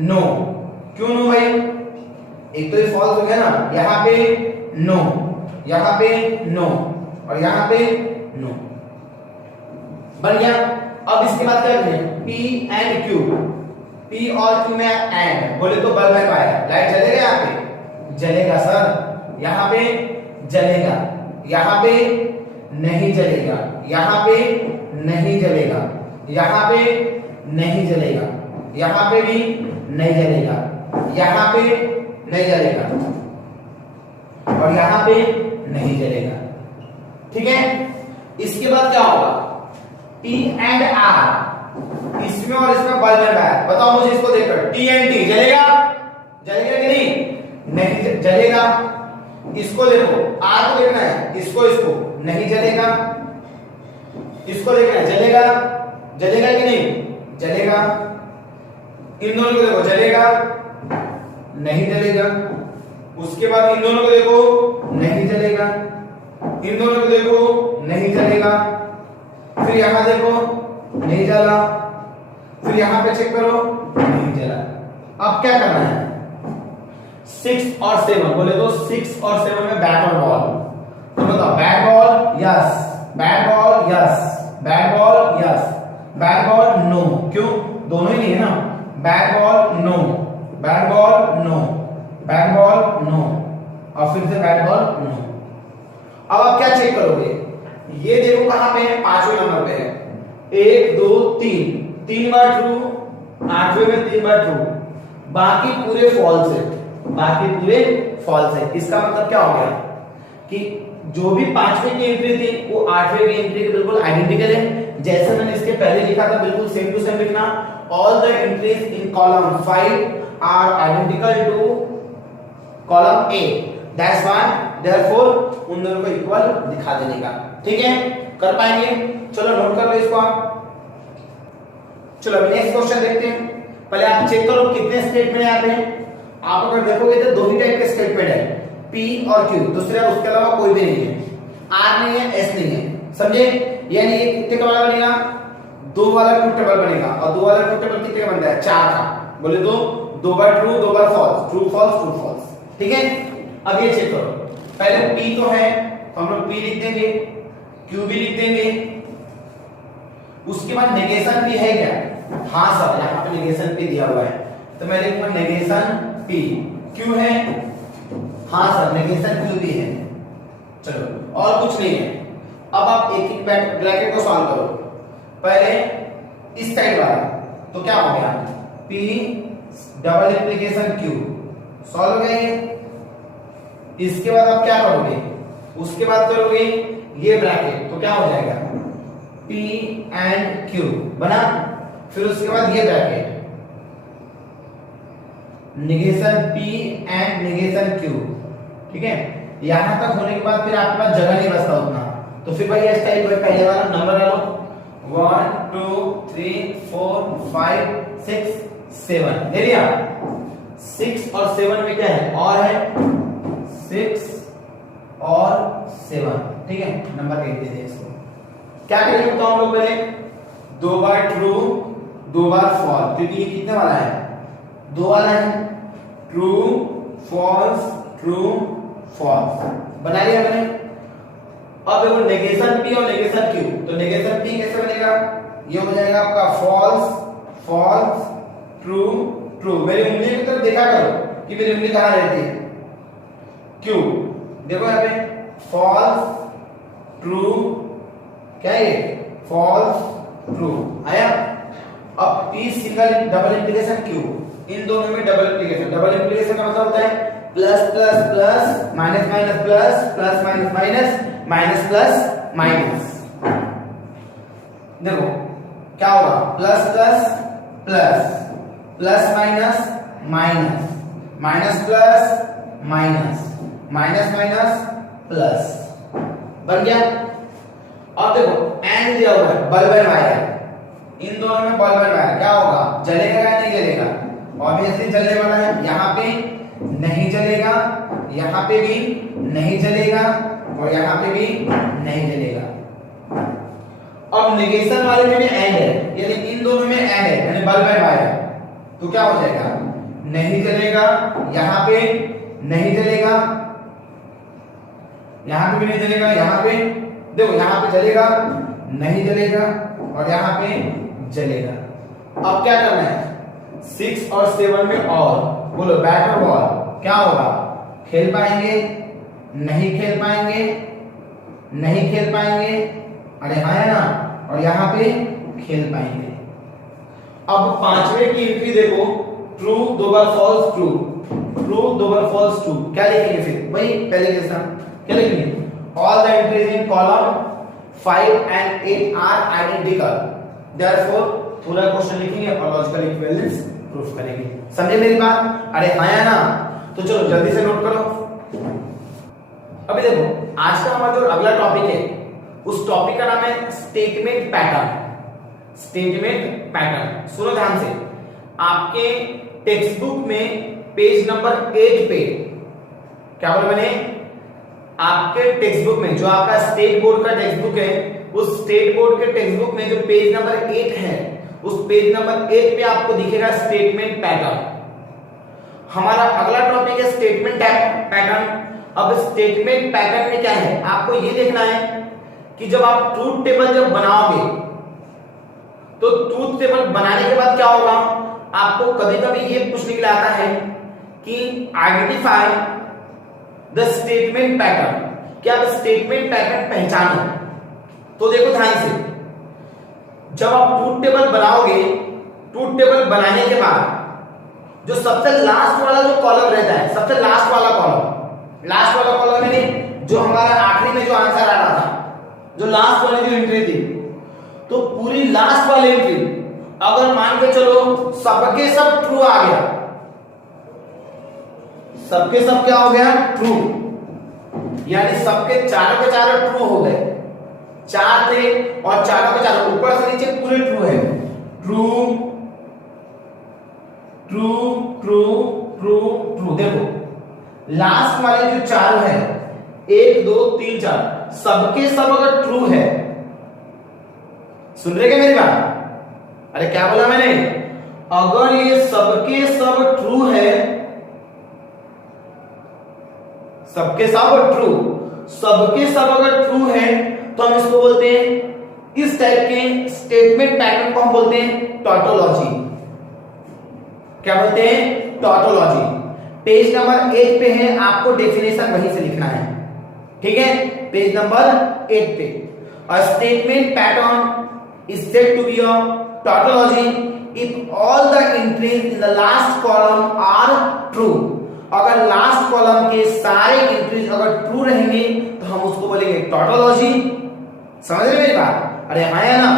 नो, क्यों नो भाई, एक तो ये फॉल्स हो गया ना, यहाँ पे नो, यहाँ पे नो और यहाँ पे नो, बन गया। अब इसके बाद क्या करें, P एंड Q, P और Q में एंड बोले तो बल्ब में पाएगा, लाइट जलेगा, यहाँ पे जलेगा सर, यहाँ पे जलेगा, यहाँ पे नहीं जलेगा, यहाँ पे नहीं जलेगा, यहाँ पे नहीं जलेगा, यहाँ पे भी नहीं जलेगा, यहाँ पे नहीं जलेगा और यहाँ पे नहीं जलेगा, ठीक है। इसके बाद क्या होगा, T एंड R, इसमें और इसमें बल्ब बन रहा है, बताओ मुझे इसको देखकर, T एंड T जलेगा, जलेगा कि नहीं, नहीं जलेगा। इसको देखो, R को देखना है, इसको नहीं जलेगा, इसको देखना है, जलेगा, जलेगा कि नहीं, जलेगा। इन दोनों को देखो, जलेगा, नहीं जलेगा। उसके बाद इन दोनों को देखो, नहीं जलेगा, इन दोनों को देखो, नहीं जलेगा, फिर यहां देखो, नहीं जला, फिर यहां पे चेक करो, नहीं जला। अब क्या करना है, 6 और 7 बोले तो 6 और 7 में बैट और बॉल, तो बताओ bat ball yes, bat ball yes, bat ball yes, bat ball no, क्यों, दोनों ही नहीं है ना, bat ball no, bat ball no, bat ball no और फिर से बैट बॉल नो। अब आप क्या चेक करोगे, ये देखो कहां पे है, 5वें नंबर पे है, 1 2 3 बार ट्रू, 8वें में 3 बार ट्रू, बाकी पूरे फॉल्स है, बाकी पूरे फॉल्स है। इसका मतलब क्या हो गया कि जो भी 5वें की एंट्री थी वो 8वें की एंट्री के बिल्कुल आइडेंटिकल है, जैसे मैंने इसके पहले लिखा था बिल्कुल सेम टू सेम लिखना। All the entries in column 5 are identical to column A, that's why therefore उन दोनों को इक्वल दिखा देने का, ठीक है, कर पाएंगे। चलो नोट कर लो इसको आप। चलो अभी नेक्स्ट क्वेश्चन देखते हैं। पहले आप चेक करो कितने स्टेटमेंट यहाँ पे। आप अगर देखोगे तो दो ही टाइप के स्टेटमेंट है, P और Q, दूसरे उसके अलावा कोई भी नहीं है, R नहीं है, S नहीं है, समझे। यानी ये कितने का वाला बनेगा, 2 वाला ट्रू टेबल बनेगा, और 2 वाला ट्रू टेबल कितने का बनता है, 4 का, बोले तो 2 बार ट्रू 2 बार false, true false true false, ठीक है। अब ये चेक करो, पहले P तो है तो हम लोग P लिख देंगे, Q भी लिख देंगे, उसके बाद नेगेशन भी है क्या, हाँ सर यहाँ पे नेगेशन P दिया हुआ है, तो मैं लिखूंगा नेगेशन P। क्यों है? हाँ सर नेगेशन Q भी है। चलो और कुछ नहीं है। अब आप एक एक ब्रैकेट को सॉल्व करो। पहले इस साइड वाला तो क्या हो गया, P double implication Q, solve हो गया ये। इसके बाद आप क्या करोगे, उसके बाद करोगे ये ब्रैकेट, तो क्या हो जाएगा P एंड Q बना। फिर उसके बाद ये bracket negation P and negation Q, ठीक है। यहां तक होने के बाद फिर आपके पास जगह नहीं बचता उतना, तो फिर भाई इस टाइप पहले वाला नंबर लो 1 2 3 4 5 6 7 ले लिया। 6 और 7 में क्या है, और है 6 और 7, ठीक है। नंबर कह दे इसको। क्या करेंगे बताओ हम लोग, पहले 2 बार ट्रू 2 बार फॉल्स, क्योंकि ये कितने वाला है, 2 वाला है। ट्रू फॉल्स ट्रू फॉल्स बना लिया मैंने। अब देखो नेगेशन P और नेगेशन Q, तो नेगेशन P कैसे बनेगा, ये हो जाएगा आपका फॉल्स फॉल्स ट्रू ट्रू। मेरी उंगली की तरफ देखा करो कि मेरी उंगली कहां रहती है, Q देखो यहाँ पे फॉल्स ट्रू, क्या है ये फॉल्स ट्रू आया। अब P single double implication Q, इन दोनों में डबल इंप्लीकेशन। डबल इंप्लीकेशन का मतलब होता है plus plus plus minus minus plus plus minus minus minus plus minus. देखो क्या होगा, plus plus plus plus minus minus minus plus minus minus minus plus, बन गया। अब देखो एंड दिया हुआ है बल्ब एंड वायर, इन दोनों में बल्ब एंड वायर क्या होगा, जलेगा या नहीं जलेगा, ऑब्वियसली जलने वाला है। यहाँ पे नहीं जलेगा, यहाँ पे भी नहीं जलेगा, और यहाँ पे भी नहीं जलेगा। अब नेगेशन वाले में भी एंड है, यानी इन दोनों में एंड है, यानी बल्ब एंड वायर, तो क्या हो जाएगा, नहीं जलेगा, यहाँ पे नहीं जलेगा, यहाँ पे भी नहीं जलेगा, यहाँ पे देखो यहाँ पे जलेगा नहीं जलेगा, और यहाँ पे जलेगा। अब क्या करना है, 6 और 7 में और बोलो बैट और बॉल क्या होगा, खेल पाएंगे नहीं खेल पाएंगे, नहीं खेल पाएंगे, अरे हाँ है ना, और यहाँ पे खेल पाएंगे। अब पांचवे की एंट्री देखो, ट्रू 2 बार फॉल्स ट्रू, ट्रू 2 बार फॉल्स ट्रू, क्या लिखेंगे फिर वही पहले जैसा, क्या लिखेंगे, all the entries in column 5 and 8 are identical, therefore पूरा क्वेश्चन लिखेंगे और लॉजिकल इक्विवेलेंस प्रूफ करेंगे। समझे मेरी बात, अरे हाँ या ना, तो चलो जल्दी से नोट करो। अभी देखो आज का हमारा जो अगला टॉपिक है, उस टॉपिक का नाम है स्टेटमेंट पैटर्न। स्टेटमेंट पैटर्न सुनो ध्यान से, आपके टेक्स्ट बुक में पेज नंबर 8 पे क्या बोला मैंने, आपके टेक्स्ट बुक में जो आपका स्टेट बोर्ड का टेक्स्ट बुक है, उस स्टेट बोर्ड के टेक्स्ट बुक में जो पेज नंबर 8 है, उस पेज नंबर 8 पे आपको दिखेगा स्टेटमेंट पैटर्न। हमारा अगला टॉपिक है स्टेटमेंट पैटर्न। अब स्टेटमेंट पैटर्न में क्या है, आपको ये देखना है कि जब आप ट्रूथ टेबल जब बनाओगे, तो ट्रूथ टेबल बनाने के बाद क्या होगा, आपको कभी कभी ये पूछने के लिए आता है कि आइडेंटिफाई द स्टेटमेंट पैटर्न, क्या आप स्टेटमेंट पैटर्न पहचानो। तो देखो ध्यान से, जब आप ट्रूथ टेबल बनाओगे, ट्रूथ टेबल बनाने के बाद जो सबसे लास्ट वाला जो कॉलम रहता है, सबसे लास्ट वाला कॉलम, लास्ट वाला कॉलम में जो हमारा आखिरी में जो आंसर आ रहा था, जो लास्ट वाली जो एंट्री थी, तो पूरी लास्ट वाली एंट्री अगर मान के चलो सबके सब ट्रू आ गया, सबके सब क्या हो गया ट्रू, यानी सबके चारों के चारों ट्रू हो गए, 4 थे और चारों के चारों ऊपर से नीचे पूरे ट्रू है, true true true true true. देखो लास्ट वाले जो 4 है, 1 2 3 4, सबके सब अगर ट्रू है, सुन रहे क्या मेरी बात, अरे क्या बोला मैंने, अगर ये सबके सब ट्रू है, सबके सब ट्रू, सबके सब अगर ट्रू है, तो हम इसको बोलते हैं इस टाइप के स्टेटमेंट पैटर्न को हम बोलते हैं टॉटोलॉजी। क्या बोलते हैं? टॉटोलॉजी। पेज नंबर 8 पे है, आपको डेफिनेशन वहीं से लिखना है, ठीक है? पेज नंबर 8 पे। A statement pattern is said to be a tautology if all the entries in the last column are true। अगर लास्ट कॉलम के सारे एंट्रीज अगर ट्रू रहेंगे तो हम उसको बोलेंगे टॉटोलॉजी। समझ रहे मेरी बात? अरे हाँ या ना?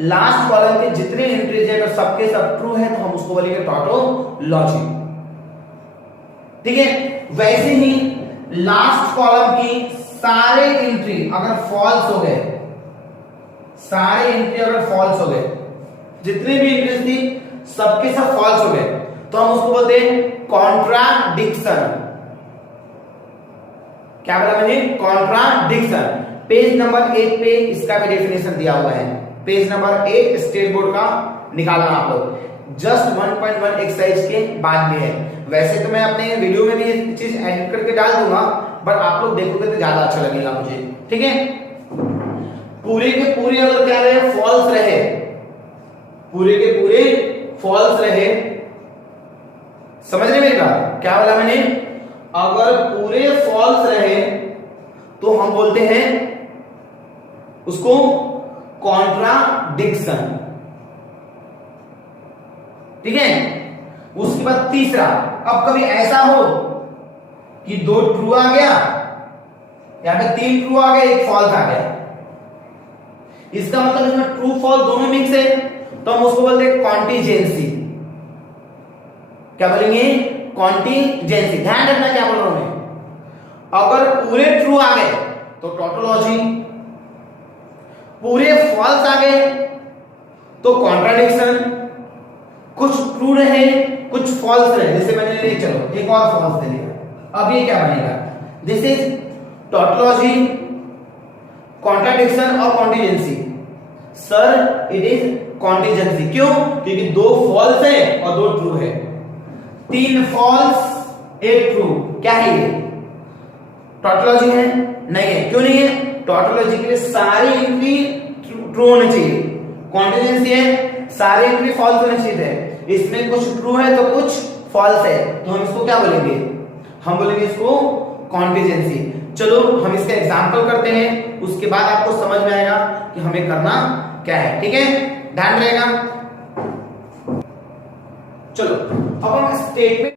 लास्ट कॉलम के जितने एंट्रीज है अगर सबके सब ट्रू है तो हम उसको बोलेंगे टॉटोलॉजी, ठीक है? वैसे ही लास्ट कॉलम की सारे एंट्री अगर फॉल्स हो गए, सारे एंट्री अगर फॉल्स हो गए, जितने भी एंट्रीज थी सबके सब फॉल्स हो गए, तो हम उसको बोलते हैं कॉन्ट्राडिक्शन। क्या बोला मैंने? कॉन्ट्राडिक्शन। पेज नंबर 8 पे इसका भी डेफिनेशन दिया हुआ है। पेज नंबर 8 स्टेट बोर्ड का निकालना आप लोग, जस्ट 1.1 एक्सरसाइज के बाद में है। वैसे तो मैं अपने वीडियो में भी ये चीज एडिट करके डाल दूंगा, बट आप लोग देखोगे तो ज्यादा अच्छा लगेगा मुझे, ठीक है? पूरे के पूरे अगर क्या रहे? फॉल्स रहे, पूरे के पूरे फॉल्स रहे। समझ रहे मेरी बात? क्या बोला मैंने? अगर पूरे फॉल्स रहे तो हम बोलते हैं उसको कॉन्ट्राडिक्शन, ठीक है? उसके बाद तीसरा, अब कभी ऐसा हो कि 2 ट्रू आ गया, यहां पे 3 ट्रू आ गया, 1 फॉल्स आ गया, इसका मतलब इसमें ट्रू फॉल्स दोनों मिक्स है, तो हम उसको बोलते हैं कॉन्टिजेंसी। क्या बोलेंगे? कॉन्टिजेंसी। ध्यान रखना क्या बोल रहा हूं मैं। अगर पूरे ट्रू आ गए तो टॉटोलॉजी, पूरे फॉल्स आ गए तो कॉन्ट्राडिक्शन, कुछ ट्रू रहे कुछ फॉल्स रहे, जैसे मैंने ले चलो एक और फॉल्स दे दिया, अब ये क्या बनेगा? दिस इज टॉटोलॉजी, कॉन्ट्राडिक्शन और contingency. Sir it is contingency. क्यों? क्योंकि 2 फॉल्स है और 2 ट्रू है। 3 फॉल्स 1 ट्रू, क्या है ये? टॉटोलॉजी है? नहीं है। क्यों नहीं है? टॉटोलॉजी के लिए सारी एंट्री ट्रू होनी चाहिए। कॉन्टिजेंसी है, सारी एंट्री फॉल्स होनी चाहिए। इसमें कुछ ट्रू है तो कुछ फॉल्स है, तो हम इसको क्या बोलेंगे? हम बोलेंगे इसको कॉन्टिजेंसी। चलो हम इसका एग्जांपल करते हैं, उसके बाद आपको समझ में आएगा कि हमें करना क्या है, ठीक है? ध्यान रहेगा। चलो अब हम स्टेटमेंट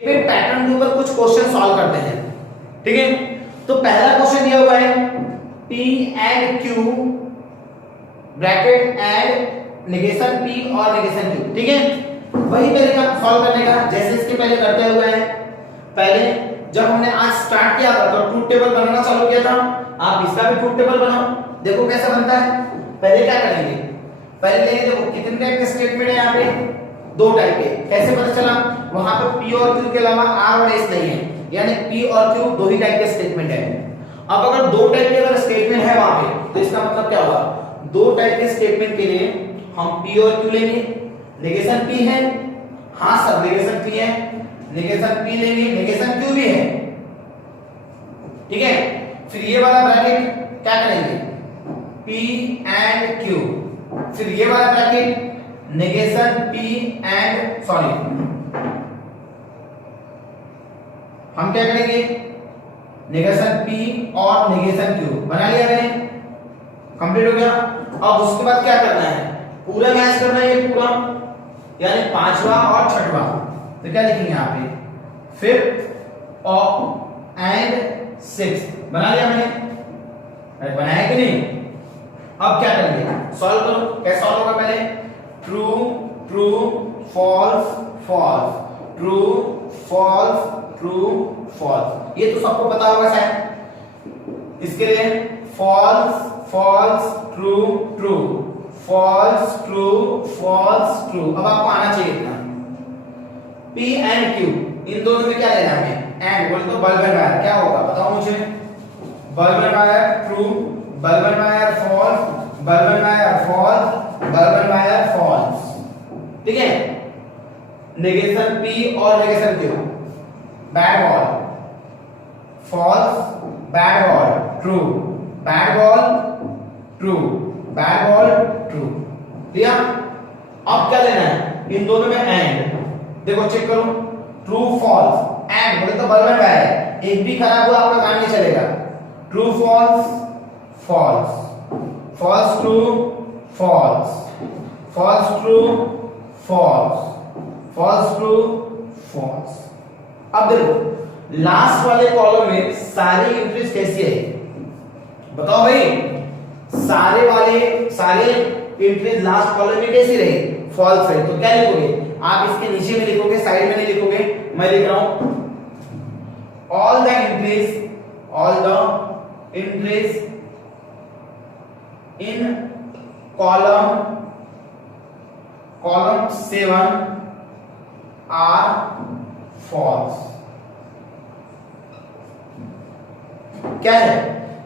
पैटर्न के ऊपर कुछ क्वेश्चन सॉल्व करते हैं, ठीक है? तो पहला क्वेश्चन दिया हुआ है P and Q bracket and negation P और नेगेशन Q, ठीक है? वही तरीका सॉल्व करने का जैसे इसके पहले करते हुए हैं। पहले जब हमने आज स्टार्ट किया था तो ट्रूथ टेबल बनाना चालू किया था, आप इसका भी ट्रूथ टेबल बनाओ, देखो कैसा बनता है। पहले क्या करेंगे? पहले लेंगे, देखो कितने टाइप के स्टेटमेंट है यहाँ पे? 2 टाइप के। कैसे पता चला? वहां पे P और Q के अलावा R और S नहीं है, यानी P और Q 2 ही टाइप के स्टेटमेंट है। अब अगर 2 टाइप के अगर स्टेटमेंट है वहां पे, तो इसका मतलब क्या होगा? 2 टाइप के स्टेटमेंट के लिए हम P और Q लेंगे। नेगेशन P है, हाँ सर नेगेशन P है, नेगेशन P लेंगे, नेगेशन Q भी है, ठीक है? फिर ये वाला ब्रैकेट क्या करेंगे? P एंड Q, फिर ये वाला bracket negation P and sorry, हम क्या करेंगे? नेगेशन P और नेगेशन Q बना लिया मैंने, कंप्लीट हो गया। अब उसके बाद क्या करना है? पूरा मैच करना है, ये पूरा, यानी 5वां और 6वां। तो क्या लिखेंगे यहाँ पे? 5th और एंड 6th बना लिया मैंने, अरे बनाया कि नहीं? अब क्या करेंगे? सॉल्व करो। कैसे सॉल्व होगा? पहले true true false false, true false true false. ये तो सबको पता होगा शायद। इसके लिए false false true true, false true false true. अब आपको आना चाहिए इतना। P एंड Q इन दोनों में क्या लेना है हमें? एंड बोले तो बल्ब एंड वायर क्या होगा बताओ मुझे। Bulb and wire true, bulb and wire false, bulb and wire false, bulb and wire false. ठीक है। नेगेशन P और negation Q, bad ball false, bad ball true, bad ball true, bad ball true. ठीक है। अब क्या लेना है इन दोनों में? एंड। देखो चेक करो, ट्रू फॉल्स एंड बोले तो बल्ब एंड वायर, एक भी खराब हुआ आपका काम नहीं चलेगा। True false false, false true false, false true false, false true false. अब देखो लास्ट वाले कॉलम में सारी एंट्रीज कैसी है बताओ भाई। सारे एंट्रीज लास्ट कॉलम में कैसी रही? फॉल्स है। तो क्या लिखोगे आप? इसके नीचे में लिखोगे, साइड में नहीं लिखोगे। मैं लिख रहा हूं all the entries in column 7 are false. क्या है?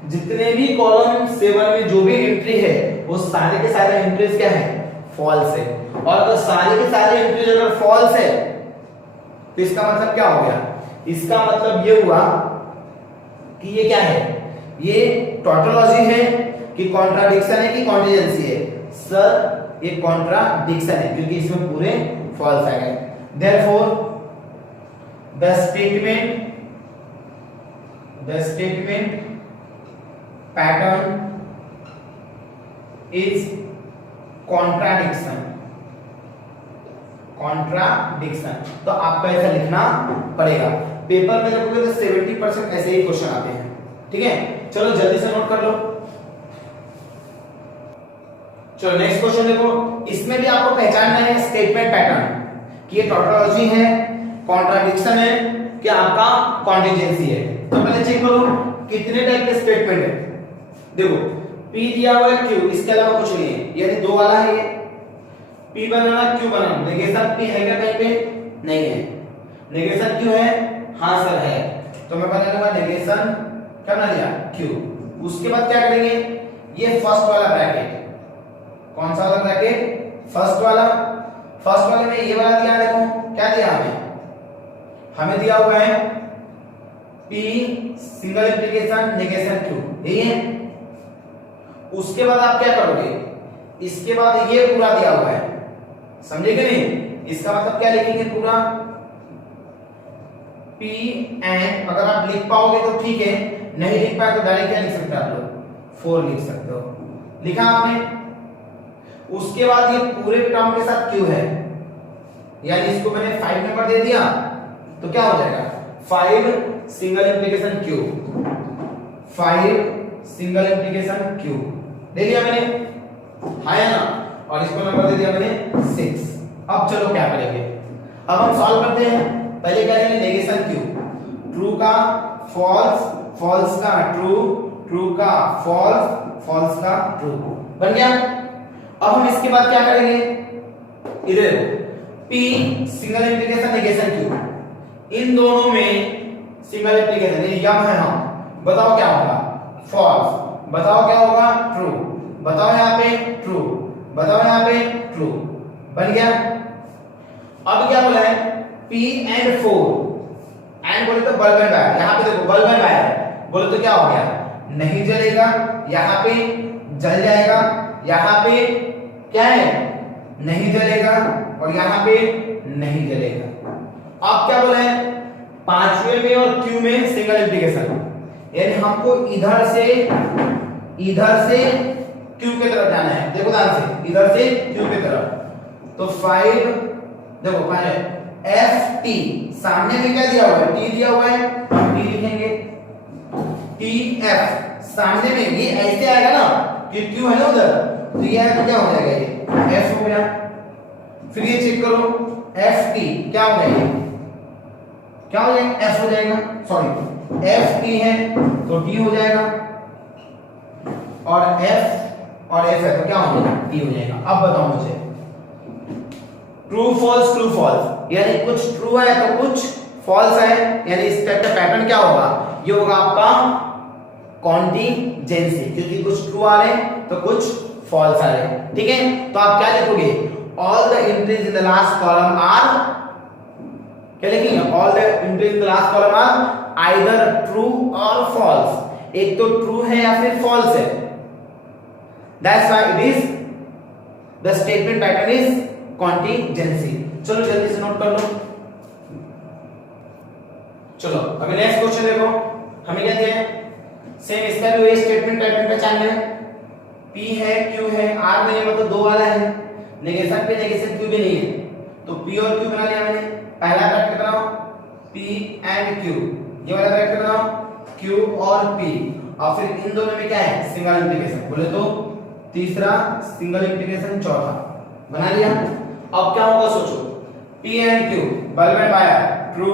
जितने भी कॉलम 7 में जो भी एंट्री है वो सारे के सारे एंट्रीज क्या है? फॉल्स है। और अगर सारे के सारे एंट्रीज अगर फॉल्स है तो इसका मतलब क्या हो गया? इसका मतलब ये हुआ कि ये क्या है? ये टोटोलॉजी है कि कॉन्ट्राडिक्शन है कि कॉन्टिजेंसी है? सर ये कॉन्ट्राडिक्शन है क्योंकि इसमें पूरे फॉल्स आ गए। Therefore the statement pattern is contradiction. तो आपको ऐसा लिखना पड़ेगा। पेपर में देखोगे तो 70% ऐसे ही क्वेश्चन आते हैं। ठीक है, चलो जल्दी से नोट कर लो। चलो नेक्स्ट क्वेश्चन देखो। इसमें भी आपको पहचानना है स्टेटमेंट पैटर्न कि ये टोटोलॉजी है, कॉन्ट्राडिक्शन है कि आपका कॉन्टिजेंसी है। तो पहले चेक करो कितने टाइप के स्टेटमेंट है। देखो P दिया हुआ है Q, इसके अलावा कुछ नहीं है, यानी दो वाला है ये। P बनाना Q बनाना, नेगेशन P है क्या कहीं पे? नहीं है। नेगेशन Q है? हाँ सर है। तो मैं बना लूंगा नेगेशन क्या बना दिया? Q। उसके बाद क्या करेंगे? ये फर्स्ट वाला ब्रैकेट, कौन सा वाला ब्रैकेट? फर्स्ट वाला। फर्स्ट वाले में ये वाला दिया, देखो क्या दिया हमें दिया हुआ है P single implication negation Q, यही है। उसके बाद आप क्या करोगे? इसके बाद ये पूरा दिया हुआ है, समझे कि नहीं? इसका मतलब क्या लिखेंगे? पूरा P एंड, अगर आप लिख पाओगे तो ठीक है, नहीं लिख पाए तो डायरेक्ट क्या लिख सकते हैं आप लोग? 4 लिख सकते हो। लिखा आपने। उसके बाद ये पूरे टर्म के साथ Q है, यानी इसको मैंने 5 नंबर दे दिया तो क्या हो जाएगा? 5 single implication Q, 5 single implication Q दे दिया मैंने, है ना? और इसको नंबर दे दिया मैंने 6। अब चलो क्या करेंगे? अब हम सॉल्व करते हैं। पहले क्या करेंगे? नेगेशन Q, ट्रू का फॉल्स, फॉल्स का ट्रू, ट्रू का फॉल्स, फॉल्स का ट्रू, बन गया। अब हम इसके बाद क्या करेंगे? इधर P single implication negation Q, इन दोनों में सिंगल इंप्लीकेशन यम है, हम बताओ क्या होगा? फॉल्स। बताओ क्या होगा? ट्रू। बताओ यहाँ पे ट्रू, बताओ यहाँ पे ट्रू, बन गया। अब क्या बोला है? P एंड 4 एंड बोले तो बल्ब एंड वायर। यहाँ पे देखो बल्ब एंड वायर बोले तो क्या हो गया? नहीं जलेगा, यहाँ पे जल जाएगा, यहाँ पे क्या है? नहीं जलेगा, और यहाँ पे नहीं जलेगा। अब क्या बोला है? 5वें में और Q में सिंगल इंप्लीकेशन, यानी हमको इधर से Q की तरफ जाना है। देखो ध्यान से, इधर से Q की तरफ। तो 5 देखो पहले FT, सामने में क्या दिया हुआ है? T दिया हुआ है, हम T लिखेंगे। TF सामने में ये ऐसे आएगा ना कि Q है ना उधर, तो ये तो क्या हो जाएगा? ये F हो गया। फिर ये चेक करो FT क्या हो गया? क्या हो जाएगा, एफ हो जाएगा, सॉरी एफ टी है तो टी हो जाएगा, और एफ है तो क्या हो जाएगा, टी हो जाएगा। अब बताओ मुझे ट्रू फॉल्स, यानी कुछ ट्रू है तो कुछ फॉल्स है, यानी इस टाइप का पैटर्न क्या होगा, ये होगा आपका कॉन्टिजेंसी, क्योंकि कुछ ट्रू आ रहे तो कुछ फॉल्स आ रहे। ठीक है, तो आप क्या लिखोगे, all the entries in the last column are, क्या लिखेंगे, all the entries in the last column are either true और फॉल्स, एक तो ट्रू है या फिर फॉल्स है, that's why it is the statement pattern is contingency. चलो जल्दी से नोट कर लो। चलो अभी नेक्स्ट क्वेश्चन देखो, हमें क्या दिया है, सेम इसका भी वही स्टेटमेंट पैटर्न पहचान है, P है Q है R नहीं है, मतलब दो वाला है, नेगेशन पे नेगेशन Q भी नहीं है, तो P और Q बना लिया मैंने। पहला ब्रैकेट बनाओ P एंड Q, ये वाला ब्रैकेट बनाओ Q और P, और फिर इन दोनों में क्या है, सिंगल इंटीग्रेशन, बोले तो तीसरा सिंगल इंटीग्रेशन, चौथा बना लिया। अब क्या होगा सोचो, P एंड Q बल में पाया true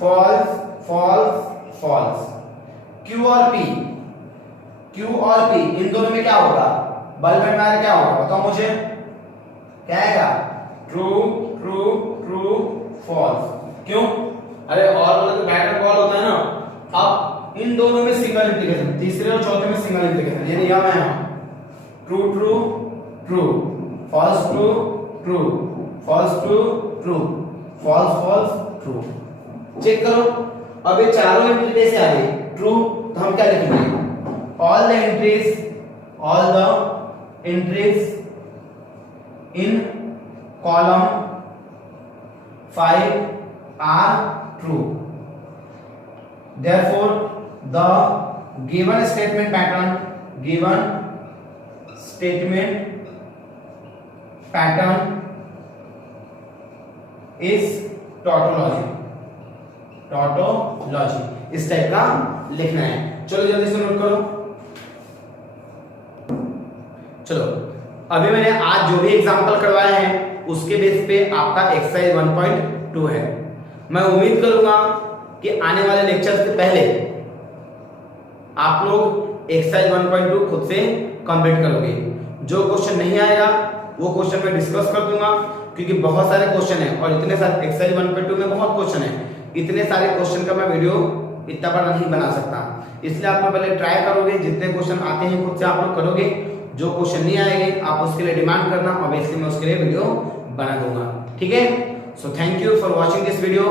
false false false, Q और P इन दोनों में क्या होगा, बल में मार क्या होगा, बताओ मुझे, क्या आएगा, ट्रू ट्रू ट्रू फॉल्स। क्यों, अरे और वाला तो पैटर्न कॉल होता है ना। अब इन दोनों में सिंगल इंटीग्रेशन, तीसरे और चौथे में सिंगल इंटीग्रेशन, यानी यहां मैं true true true, false true true, false true true, false false true. Check करो, अब ये चारों एंट्री कैसे आ गई, ट्रू, तो हम क्या लिखेंगे, all the entries in column 5 are true, therefore the given statement pattern is tautology, इस टाइप का लिखना है। चलो जल्दी से नोट करो। चलो अभी मैंने आज जो भी एग्जांपल करवाए हैं उसके बेस पे आपका एक्सरसाइज 1.2 है। मैं उम्मीद करूंगा कि आने वाले लेक्चर से पहले आप लोग एक्सरसाइज 1.2 खुद से कंप्लीट करोगे। जो क्वेश्चन नहीं आएगा वो क्वेश्चन मैं डिस्कस कर दूंगा, क्योंकि बहुत सारे क्वेश्चन है और इतने सारे एक्सरसाइज 1.2 में बहुत क्वेश्चन है, इतने सारे क्वेश्चन का मैं वीडियो इतना बड़ा नहीं बना सकता। इसलिए आप पहले ट्राई करोगे, जितने क्वेश्चन आते हैं खुद से आप लोग करोगे, जो क्वेश्चन नहीं आएंगे आप उसके लिए डिमांड करना, ऑब्वियसली मैं उसके लिए वीडियो बना दूंगा। ठीक है, so thank you for watching this video.